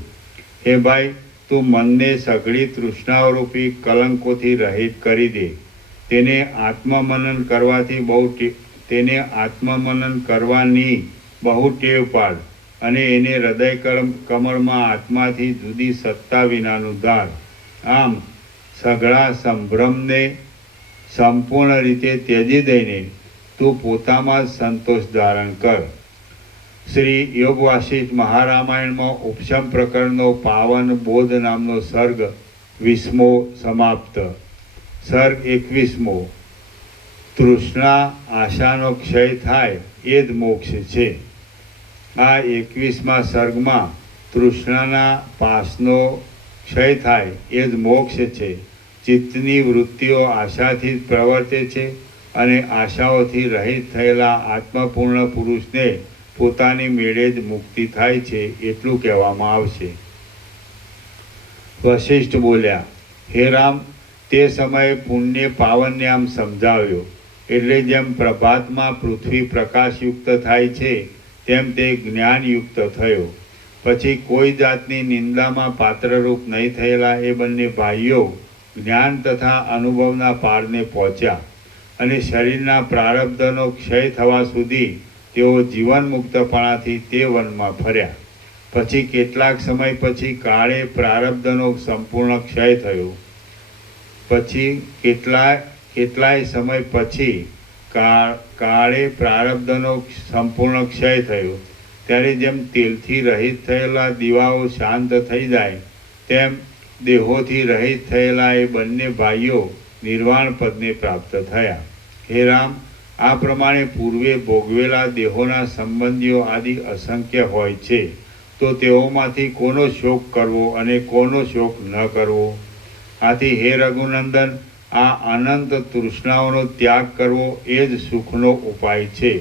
હે ભાઈ, તું મનને સઘળી તૃષ્ણાઓરૂપી કલંકોથી રહિત કરી દે. તેને આત્મમનન કરવાની બહુ ટેવ પાડ અને એને હૃદય કમળમાં આત્માથી જુદી સત્તા વિનાનું ધાર. આમ સઘળા સંભ્રમને સંપૂર્ણ રીતે ત્યજી દઈને તું પોતામાં જ સંતોષ ધારણ કર. શ્રી યોગ વાસિષ્ઠ મહારામાયણમાં ઉપશમ પ્રકરણનો પાવન બોધ નામનો સર્ગ 20મો સમાપ્ત. સર્ગ 21મો. તૃષ્ણા આશાનો ક્ષય થાય એ જ મોક્ષ છે. આ 21મા સર્ગમાં તૃષ્ણાના પાશનો ક્ષય થાય એ જ મોક્ષ છે. ચિત્તની વૃત્તિઓ આશાથી જ પ્રવર્તે છે અને આશાઓથી રહિત થયેલા આત્મપૂર્ણ પુરુષને પોતાની મેળે જ મુક્તિ થાય છે, એટલું કહેવામાં આવશે. વશિષ્ઠ બોલ્યા, હે રામ, તે સમયે પુણ્ય પાવનને આમ સમજાવ્યો. એટલે જેમ પ્રભાતમાં પૃથ્વી પ્રકાશયુક્ત થાય છે તેમ તે જ્ઞાનયુક્ત થયો. પછી કોઈ જાતની નિંદામાં પાત્રરૂપ નહીં થયેલા એ બંને ભાઈઓ જ્ઞાન તથા અનુભવના પારને પહોંચ્યા અને શરીરના પ્રારબ્ધનો ક્ષય થવા સુધી તેઓ જીવન મુક્તપણાથી તે વનમાં ફર્યા. પછી કેટલાક સમય પછી કાળે પ્રારબ્ધનો સંપૂર્ણ ક્ષય થયો. પછી કેટલાય સમય પછી કાળે પ્રારબ્ધનો સંપૂર્ણ ક્ષય થયો. ત્યારે જેમ તેલથી રહિત થયેલા દીવાઓ શાંત થઈ જાય તેમ દેહોથી રહિત થયેલા એ બંને ભાઈઓ નિર્વાણ પદને પ્રાપ્ત થયા. હે રામ, આ પ્રમાણે પૂર્વે ભોગવેલા દેહોના સંબંધીઓ આદિ અસંખ્ય હોય છે, તો તેઓમાંથી કોનો શોક કરવો અને કોનો શોક ન કરવો? આથી હે રઘુનંદન, આ અનંત તૃષ્ણાઓનો ત્યાગ કરવો એ જ સુખનો ઉપાય છે.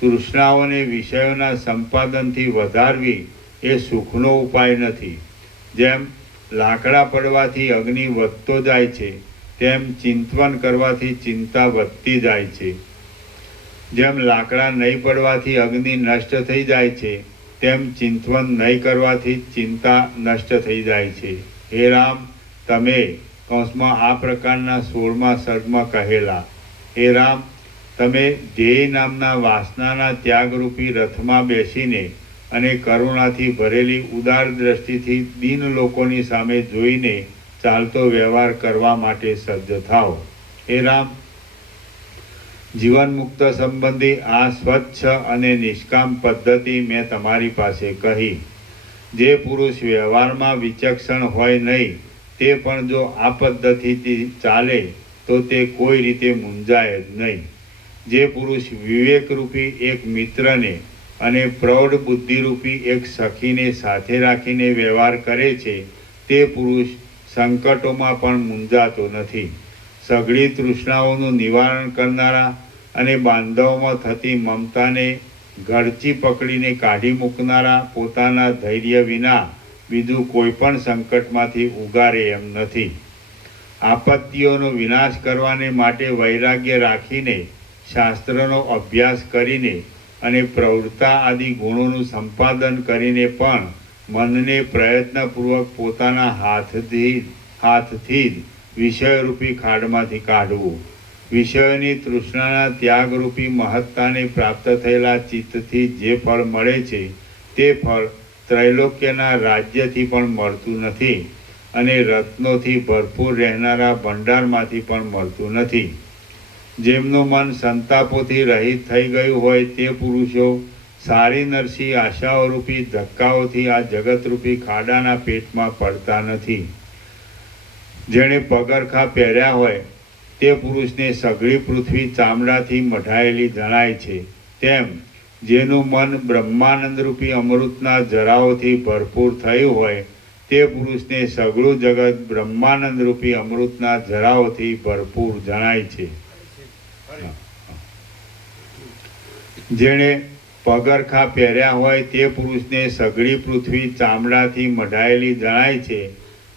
તૃષ્ણાઓને વિષયોના સંપાદનથી વધારવી એ સુખનો ઉપાય નથી. જેમ લાકડા પડવાથી અગ્નિ વધતો જાય છે, તેમ ચિંતવન કરવાથી ચિંતા વધતી જાય છે. જેમ લાકડા નહીં પડવાથી અગ્નિ નષ્ટ થઈ જાય છે, તેમ ચિંતવન નહીં કરવાથી ચિંતા નષ્ટ થઈ જાય છે. હે રામ, તમે કૌંસમાં આ પ્રકારના 16મા સર્ગમાં કહેલા, હે રામ, તમે ધ્યેય નામના વાસનાના ત્યાગરૂપી રથમાં બેસીને અને કરુણાથી ભરેલી ઉદાર દ્રષ્ટિથી દીન લોકોની સામે જોઈને ચાલતો વ્યવહાર કરવા માટે સજ્જ થાઓ. હે રામ, જીવન મુક્ત સંબંધી આ સ્વચ્છ અને નિષ્કામ પદ્ધતિ મેં તમારી પાસે કહી. જે પુરુષ વ્યવહારમાં વિચક્ષણ હોય નહીં તે પણ જો આ પદ્ધતિથી ચાલે તો તે કોઈ રીતે મૂંઝાય જ નહીં. જે પુરુષ વિવેકરૂપી એક મિત્રને અને પ્રૌઢ બુદ્ધિરૂપી એક સખીને સાથે રાખીને વ્યવહાર કરે છે તે પુરુષ સંકટોમાં પણ મૂંઝાતો નથી. સઘળી તૃષ્ણાઓનું નિવારણ કરનારા અને બાંધવોમાં થતી મમતાને ગળચી પકડીને કાઢી મૂકનારા પોતાના ધૈર્ય વિના બીજું કોઈ પણ સંકટમાંથી ઉગારે એમ નથી. આપત્તિઓનો વિનાશ કરવાને માટે વૈરાગ્ય રાખીને, શાસ્ત્રનો અભ્યાસ કરીને અને પ્રવૃત્તા આદિ ગુણોનું સંપાદન કરીને પણ મનને પ્રયત્નપૂર્વક પોતાના હાથથી જ વિષયરૂપી ખાડમાંથી કાઢવું. વિષયોની તૃષ્ણાના ત્યાગરૂપી મહત્તાને પ્રાપ્ત થયેલા ચિત્તથી જે ફળ મળે છે તે ફળ ત્રૈલોક્યના રાજ્યથી પણ મળતું નથી અને રત્નોથી ભરપૂર રહેનારા ભંડારમાંથી પણ મળતું નથી. જેમનું મન સંતાપોથી રહિત થઈ ગયું હોય તે પુરુષો સારી નરસી આશાઓરૂપી ધક્કાઓથી આ જગતરૂપી ખાડાના પેટમાં પડતા નથી. જેણે પગરખા પહેર્યા હોય તે પુરુષને સઘળી પૃથ્વી ચામડાથી મઢાયેલી જણાય છે. તેમ જેનું મન બ્રહ્માનંદરૂપી અમૃતના જરાઓથી ભરપૂર થયું હોય તે પુરુષને સઘળું જગત બ્રહ્માનંદરૂપી અમૃતના જરાઓથી ભરપૂર જણાય છે. જેણે પગરખા પહેર્યા હોય તે પુરુષને સઘળી પૃથ્વી ચામડાથી મઢાયેલી જણાય છે.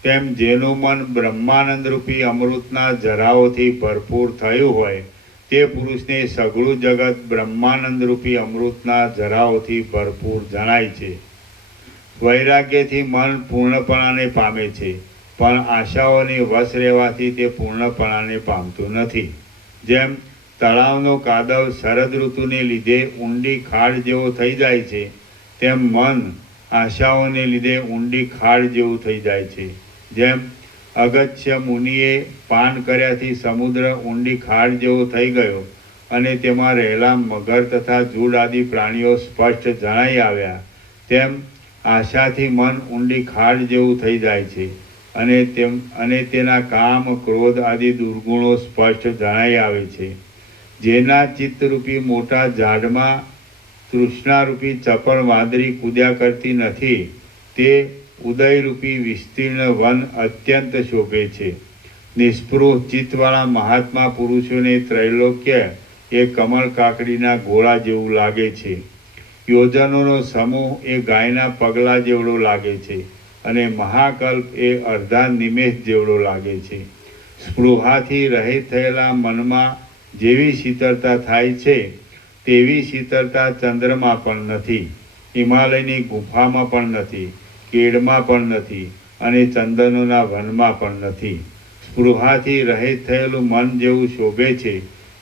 તેમ જેનું મન બ્રહ્માનંદરૂપી અમૃતના જરાઓથી ભરપૂર થયું હોય તે પુરુષને સઘળું જગત બ્રહ્માનંદરૂપી અમૃતના જરાઓથી ભરપૂર જણાય છે. વૈરાગ્યથી મન પૂર્ણપણાને પામે છે, પણ આશાઓને વશ રહેવાથી તે પૂર્ણપણાને પામતું નથી. જેમ તળાવનો કાદવ શરદ ઋતુને લીધે ઊંડી ખાડ જેવો થઈ જાય છે, તેમ મન આશાઓને લીધે ઊંડી ખાડ જેવું થઈ જાય છે. જેમ અગત્ય મુનિએ પાન કર્યાથી સમુદ્ર ઊંડી ખાડ જેવો થઈ ગયો અને તેમાં રહેલા મગર તથા જૂડ આદિ પ્રાણીઓ સ્પષ્ટ જણાઈ આવ્યા, તેમ આશાથી મન ઊંડી ખાડ જેવું થઈ જાય છે અને તેના કામ ક્રોધ આદિ દુર્ગુણો સ્પષ્ટ જણાઈ આવે છે. જેના ચિત્તરૂપી મોટા ઝાડમાં તૃષ્ણારૂપી ચપળ વાંદરી કૂદ્યા કરતી નથી તે ઉદયરૂપી વિસ્તીર્ણ વન અત્યંત શોભે છે. નિસ્પૃહ ચિત્તવાળા મહાત્મા પુરુષોને ત્રૈલોક્ય એ કમળ કાકડીના ગોળા જેવું લાગે છે. યોજનોનો સમૂહ એ ગાયના પગલા જેવડો લાગે છે અને મહાકલ્પ એ અડધા નિમેષ જેવડો લાગે છે. સ્પૃહાથી રહિત થયેલા મનમાં જેવી શીતળતા થાય છે તેવી શીતળતા ચંદ્રમાં પણ નથી, હિમાલયની ગુફામાં પણ નથી, કેળમાં પણ નથી અને ચંદનોના વનમાં પણ નથી. સ્પૃહાથી રહિત થયેલું મન જેવું શોભે છે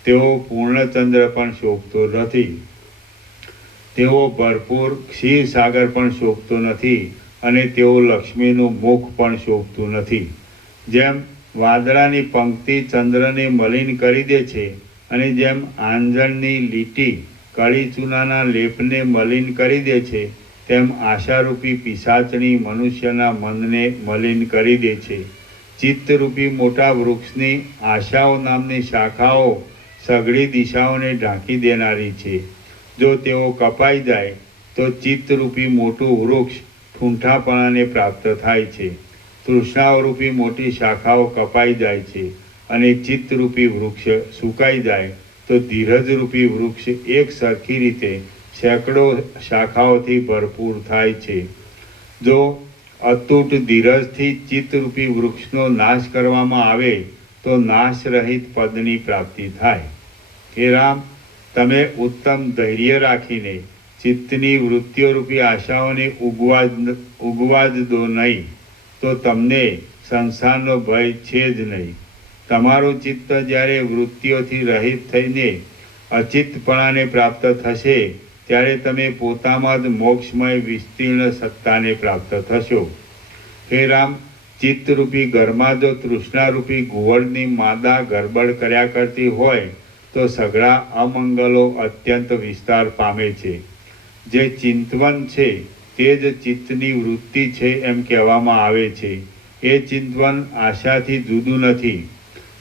તેવો પૂર્ણચંદ્ર પણ શોભતો નથી, તેવો ભરપૂર ક્ષીરસાગર પણ શોભતો નથી અને તેવો લક્ષ્મીનું મુખ પણ શોભતું નથી. જેમ વાદળાની પંક્તિ ચંદ્રને મલિન કરી દે છે અને જેમ આંજણની લીટી કળી ચૂનાના લેપને મલિન કરી દે છે તેમ આશારૂપી પિશાચણી મનુષ્યના મનને મલિન કરી દે છે. ચિત્તરૂપી મોટા વૃક્ષની આશાઓ નામની શાખાઓ સઘળી દિશાઓને ઢાંકી દેનારી છે. જો તેઓ કપાઈ જાય તો ચિત્તરૂપી મોટું વૃક્ષ ઠૂંઠાપણાને પ્રાપ્ત થાય છે. તૃષ્ણાઓરૂપી મોટી શાખાઓ કપાઈ જાય છે અને ચિત્તરૂપી વૃક્ષ સુકાઈ જાય તો ધીરજરૂપી વૃક્ષ એક સરખી રીતે સેંકડો શાખાઓથી ભરપૂર થાય છે. જો અતૂટ ધીરજથી ચિત્તરૂપી વૃક્ષનો નાશ કરવામાં આવે તો નાશ રહિત પદની પ્રાપ્તિ થાય. હે રામ, તમે ઉત્તમ ધૈર્ય રાખીને ચિત્તની વૃત્તિઓરૂપી આશાઓને ઉગવા જ દો નહીં, તો તમને સંસારનો ભય છે જ નહીં. તમારું ચિત્ત જ્યારે વૃત્તિઓથી રહિત થઈને અચિત્તપણાને પ્રાપ્ત થશે ત્યારે તમે પોતામાં જ મોક્ષમય વિસ્તીર્ણ સત્તાને પ્રાપ્ત થશો. હે રામ, ચિત્તરૂપી ઘરમાં જો તૃષ્ણારૂપી ઘુવડની માદા ગરબડ કર્યા કરતી હોય તો સઘળા અમંગલો અત્યંત વિસ્તાર પામે છે. જે ચિંતવન છે તે જ ચિત્તની વૃત્તિ છે એમ કહેવામાં આવે છે. એ ચિંતવન આશાથી જુદું નથી.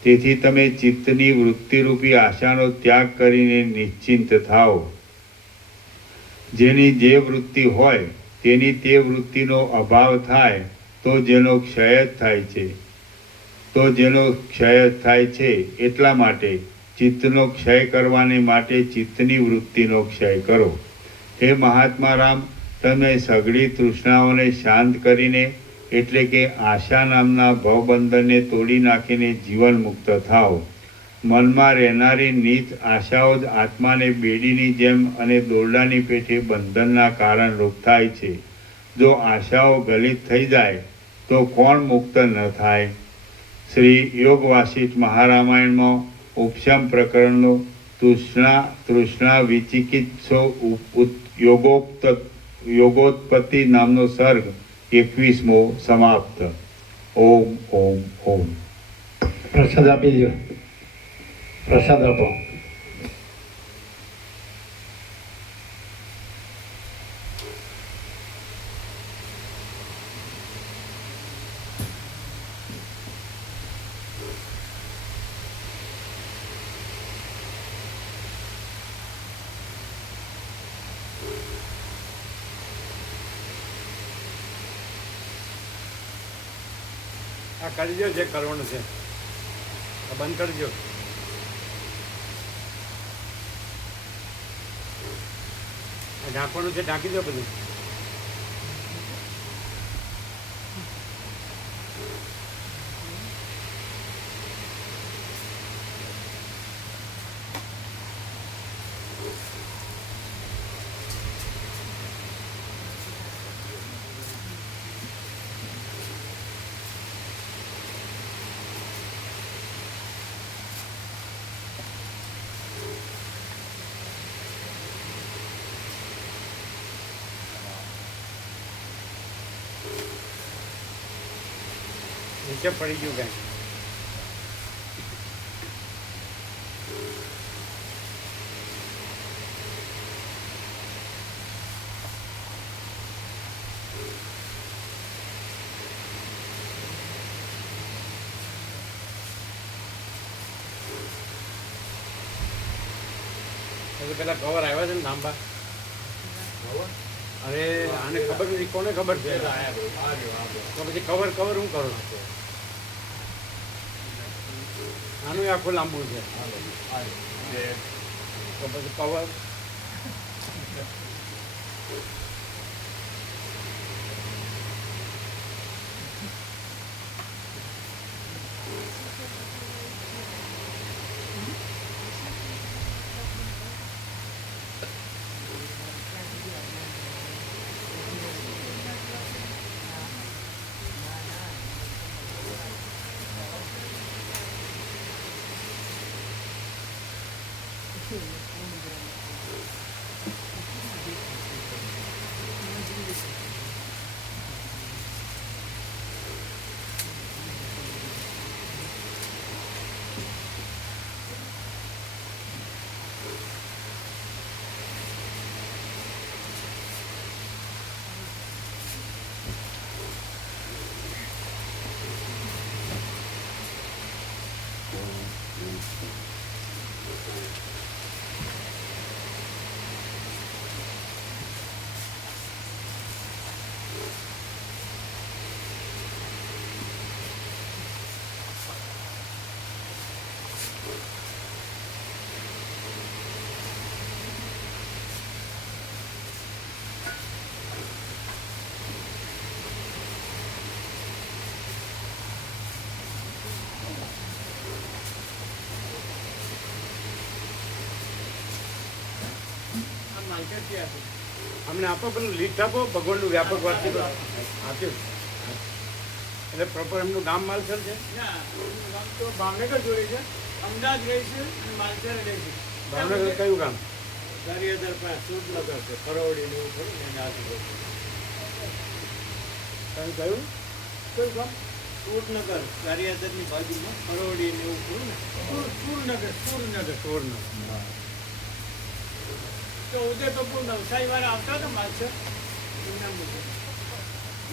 તેથી તમે ચિત્તની વૃત્તિરૂપી આશાનો ત્યાગ કરીને નિશ્ચિંત થાઓ. જેની જે વૃત્તિ હોય તેની તે વૃત્તિનો અભાવ થાય તો જેનો ક્ષય થાય છે એટલા માટે ચિત્તનો ક્ષય કરવાને માટે ચિત્તની વૃત્તિનો ક્ષય કરો. હે મહાત્મા રામ, તમે સઘળી તૃષ્ણાઓને શાંત કરીને એટલે કે આશા નામના ભવબંધનને તોડી નાખીને જીવન મુક્ત થાઓ. મનમાં રહેનારી નીચ આશાઓ જ આત્માને બેડીની જેમ અને દોરડાની પેઠે બંધનના કારણરૂપ થાય છે જો આશાઓ ગલિત થઈ જાય તો કોણ મુક્ત ન થાય? શ્રી યોગ વાસિષ્ઠ મહારામાયણમાં ઉપશમ પ્રકરણનો તૃષ્ણા વિચિકિત્સો યોગોત્પત્તિ નામનો સર્ગ 21મો સમાપ્ત. ઓમ ઓમ ઓમ. પ્રસાદ આપી દો. પ્રસાદ આપો. આ કરી દો જે કરવાનું છે. આ બંધ કરજો. આ ઢાંકવાનું છે, ઢાંકી દો બધું. નીચે પડી ગયું કાંઈ. પેલા કવર આવ્યા છે ને લાંબા. અરે આને ખબર નથી, કોને ખબર છે? તો પછી કવર હું કરું? આનું આખું લાંબુ છે તો પછી કવર. અમને આપો, પેલું લીટ આપો. ભગવાનનું વ્યાપક વાર્ષિક આપ્યું એટલે પ્રોપર એમનું ગામ માલસર છે. ભાવનગર જોડે છે, અમદાવાદ રહે છે અને માલસર રહે છે. ભાવનગર કયું ગામ? ગારિયાદર પાસે સુરનગર છે, કરોડી ને એવું ખરું ને એના આજુબાજુ. કયું કયું કયું ગામ? સુરનગર, ગારિયાદરની બાજુમાં કરોડી ને એવું ખરું ને. સુરનગર. તો ઉદય પ્રભુ નવસારી વાળા આવતા હતા માલસર એમના મુજબ.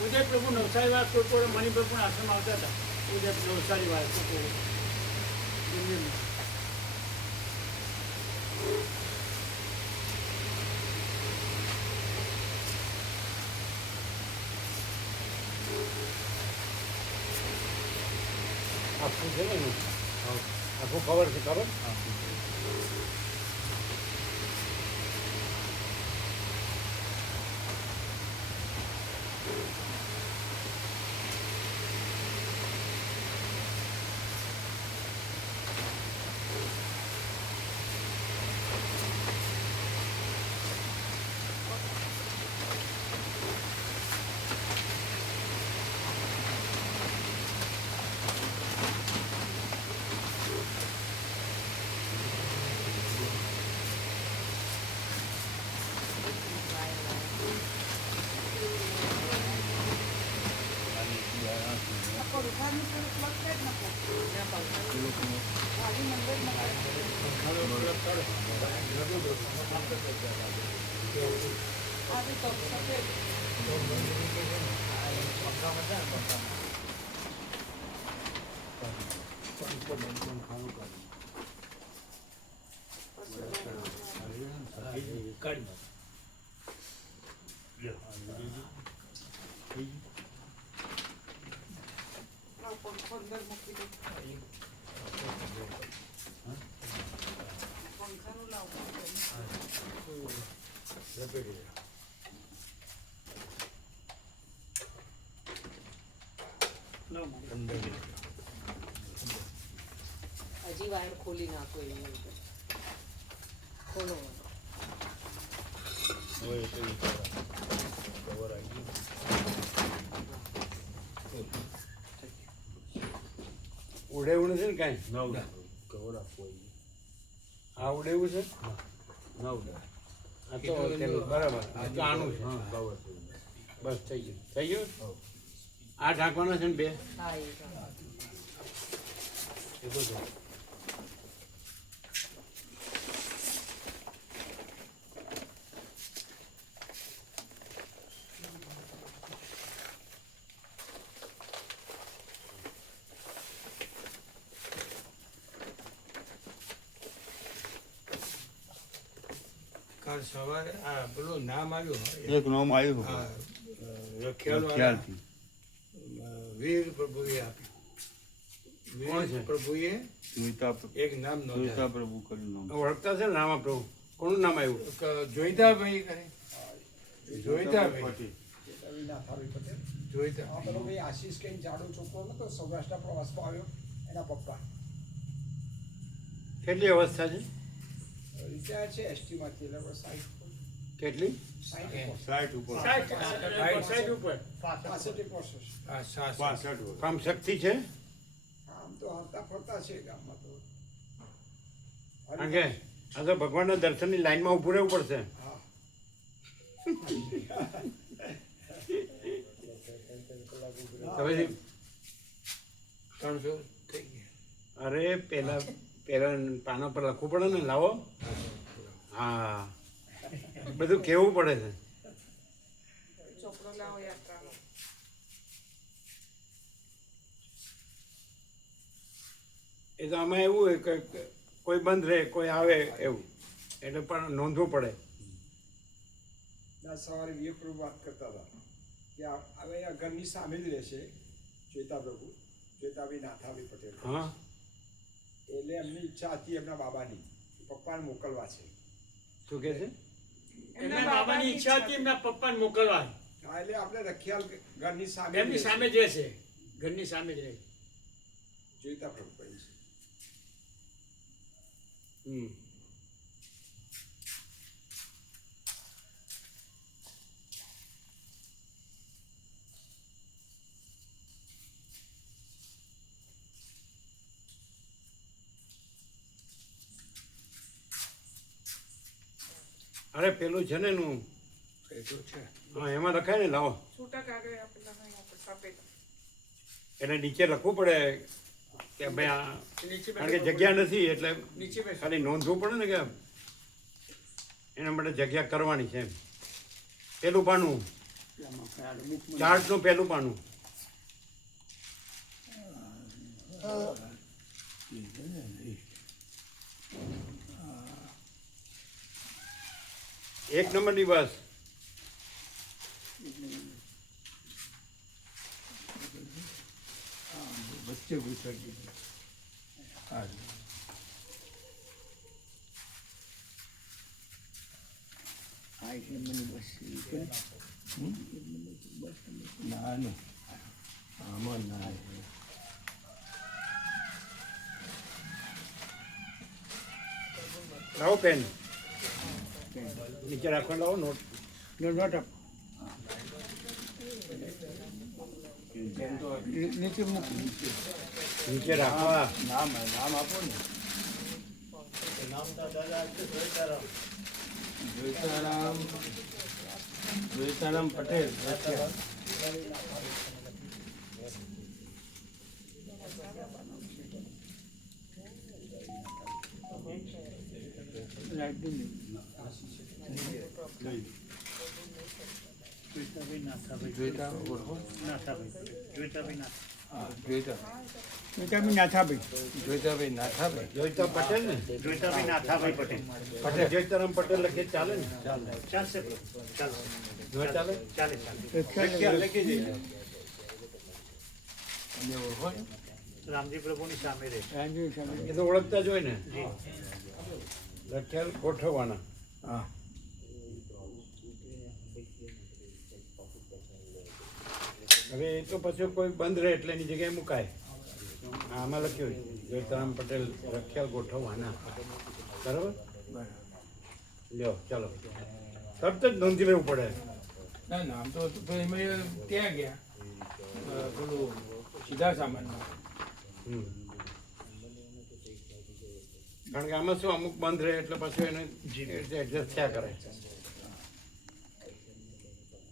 ઉદય પ્રભુ નવસારી વાળા કોઈ મણિપ્રભુ આશ્રમ આવતા હતા. ઉદય નવસારી વાળા કોઈ આખું છે ને એનું આખું કવર છે. કવર હજી વાયર ખોલી નાખો એવી રીતે ખોલો ઉડે એવું નથી ને કાંઈ આ ઉડે એવું છે આ તો પેલું બરાબર આ તો આનું છે બસ થઈ ગયું આ ઢાંકવાના છે ને બે હા એ એ તો છે. કાલ સવારે આ પેલું નામ આવ્યું એક નામ આવ્યું હા રખિયાલ ખ્યાલથી વીર પ્રભુએ આપ્યું કોણ છે? વીર પ્રભુએ જોઈતા એક નામ જોઈતા નોંધાયું પ્રભુ કર્યું નામ ઓળખતા છે ને નામ આપણું કોનું નામ આવ્યું જોઈતાભાઈ કરે જોઈતાભાઈ જોઈતા આ પેલો ભાઈ આશીષ કઈ જાડો છોકરો નતો સૌરાષ્ટ્ર પ્રવાસમાં આવ્યો એના પપ્પા કેટલી અવસ્થા છે રિટાયર છે એસટીમાંથી એટલે કેટલી 60 60 ઉપર 60 ઉપર 65 વર્ષ હશે. આ સાસ 65 વર્ષ કામ શક્તિ છે આમ તો હરતા ફરતા છે ગામમાં તો કારણ કે આ તો ભગવાનના દર્શનની લાઈનમાં ઊભું રહેવું પડશે હા તો પછી 300 થઈ ગયા અરે પેલા પાના પર લખવું પડે ને લાવો હા બધું કેવું પડે છે ચોપડો લાવો યાત્રાનો એ તો આમાં એવું હોય કે કોઈ બંધ રહે કોઈ આવે એવું એટલે પણ નોંધવું પડે આજ સવારે વીર પ્રભુ વાત કરતા હતા કે હવે આ ઘરની સામે જ રહેશે જોઈતા પ્રભુ જોઈતાભાઈ નાથાભાઈ પટેલ હા એટલે એમની ઈચ્છા હતી એમના બાબાની પપ્પાને મોકલવા છે શું કહે છે એમના બાબાની ઈચ્છા હતી એમના પપ્પાને મોકલવા હા એટલે આપણે રખિયાલ ઘરની સામે જ એમની રહેશે. સામે જ રહેશે ઘરની સામે જ રહે જોઈતા પ્રભુ કહ્યું છે હમ અરે પેલું છે ને એનું એ તો છે હા એમાં લખાય ને લાવો છૂટા કાગળ આપેલા હોય આપણે સફેદ એટલે નીચે લખવું પડે કે ભાઈ આ નીચે કારણ કે જગ્યા નથી એટલે નીચે બેસો ખાલી નોંધવું પડે ને કે એના માટે જગ્યા કરવાની છે એમ પેલું પાનું ચાર્ટનું પેલું પાનું એક નંબરની બસ વચ્ચે ઘૂસાડી દીધી હા ના ને આમાં ના લાવો પેન નીચે રાખવા લાવો નોટ નોટ આપ નીચે મૂકી નીચે રાખવા નામ આપો ને જોઈતારામ પટેલ સાહેબનું નહીં. જોઈતા ઓળખો? હા, જોઈતા. જોઈતાભાઈ નાથાભાઈ. જોઈતાભાઈ નાથાભાઈ. જોઈતા પટેલ ને પટેલ જોઈતારામ પટેલ લખીએ ચાલે ને જો ચાલે લખ્યા લખી દઈએ. અને ઓળખો ને? રામજી પ્રભુની સામે રહે. રામજી સામે. એ તો ઓળખતા જ હોય ને લખ્યા ગોઠવવાના. હા. હવે એ તો પછી કોઈ બંધ રહે એટલે એની જગ્યાએ મુકાય. આમાં લખ્યું જોઈતારામ પટેલ રખ્યાલ ગોઠવવાના. બરાબર લ્યો ચાલો તરત જ નોંધી લેવું પડે. ના નામ તો હતું પણ એમાં ત્યાં ગયા પેલું સીધા સામાનમાં. હમ. કારણ કે આમાં શું અમુક બંધ રહે એટલે પછી એને એડજસ્ટ થયા કરે.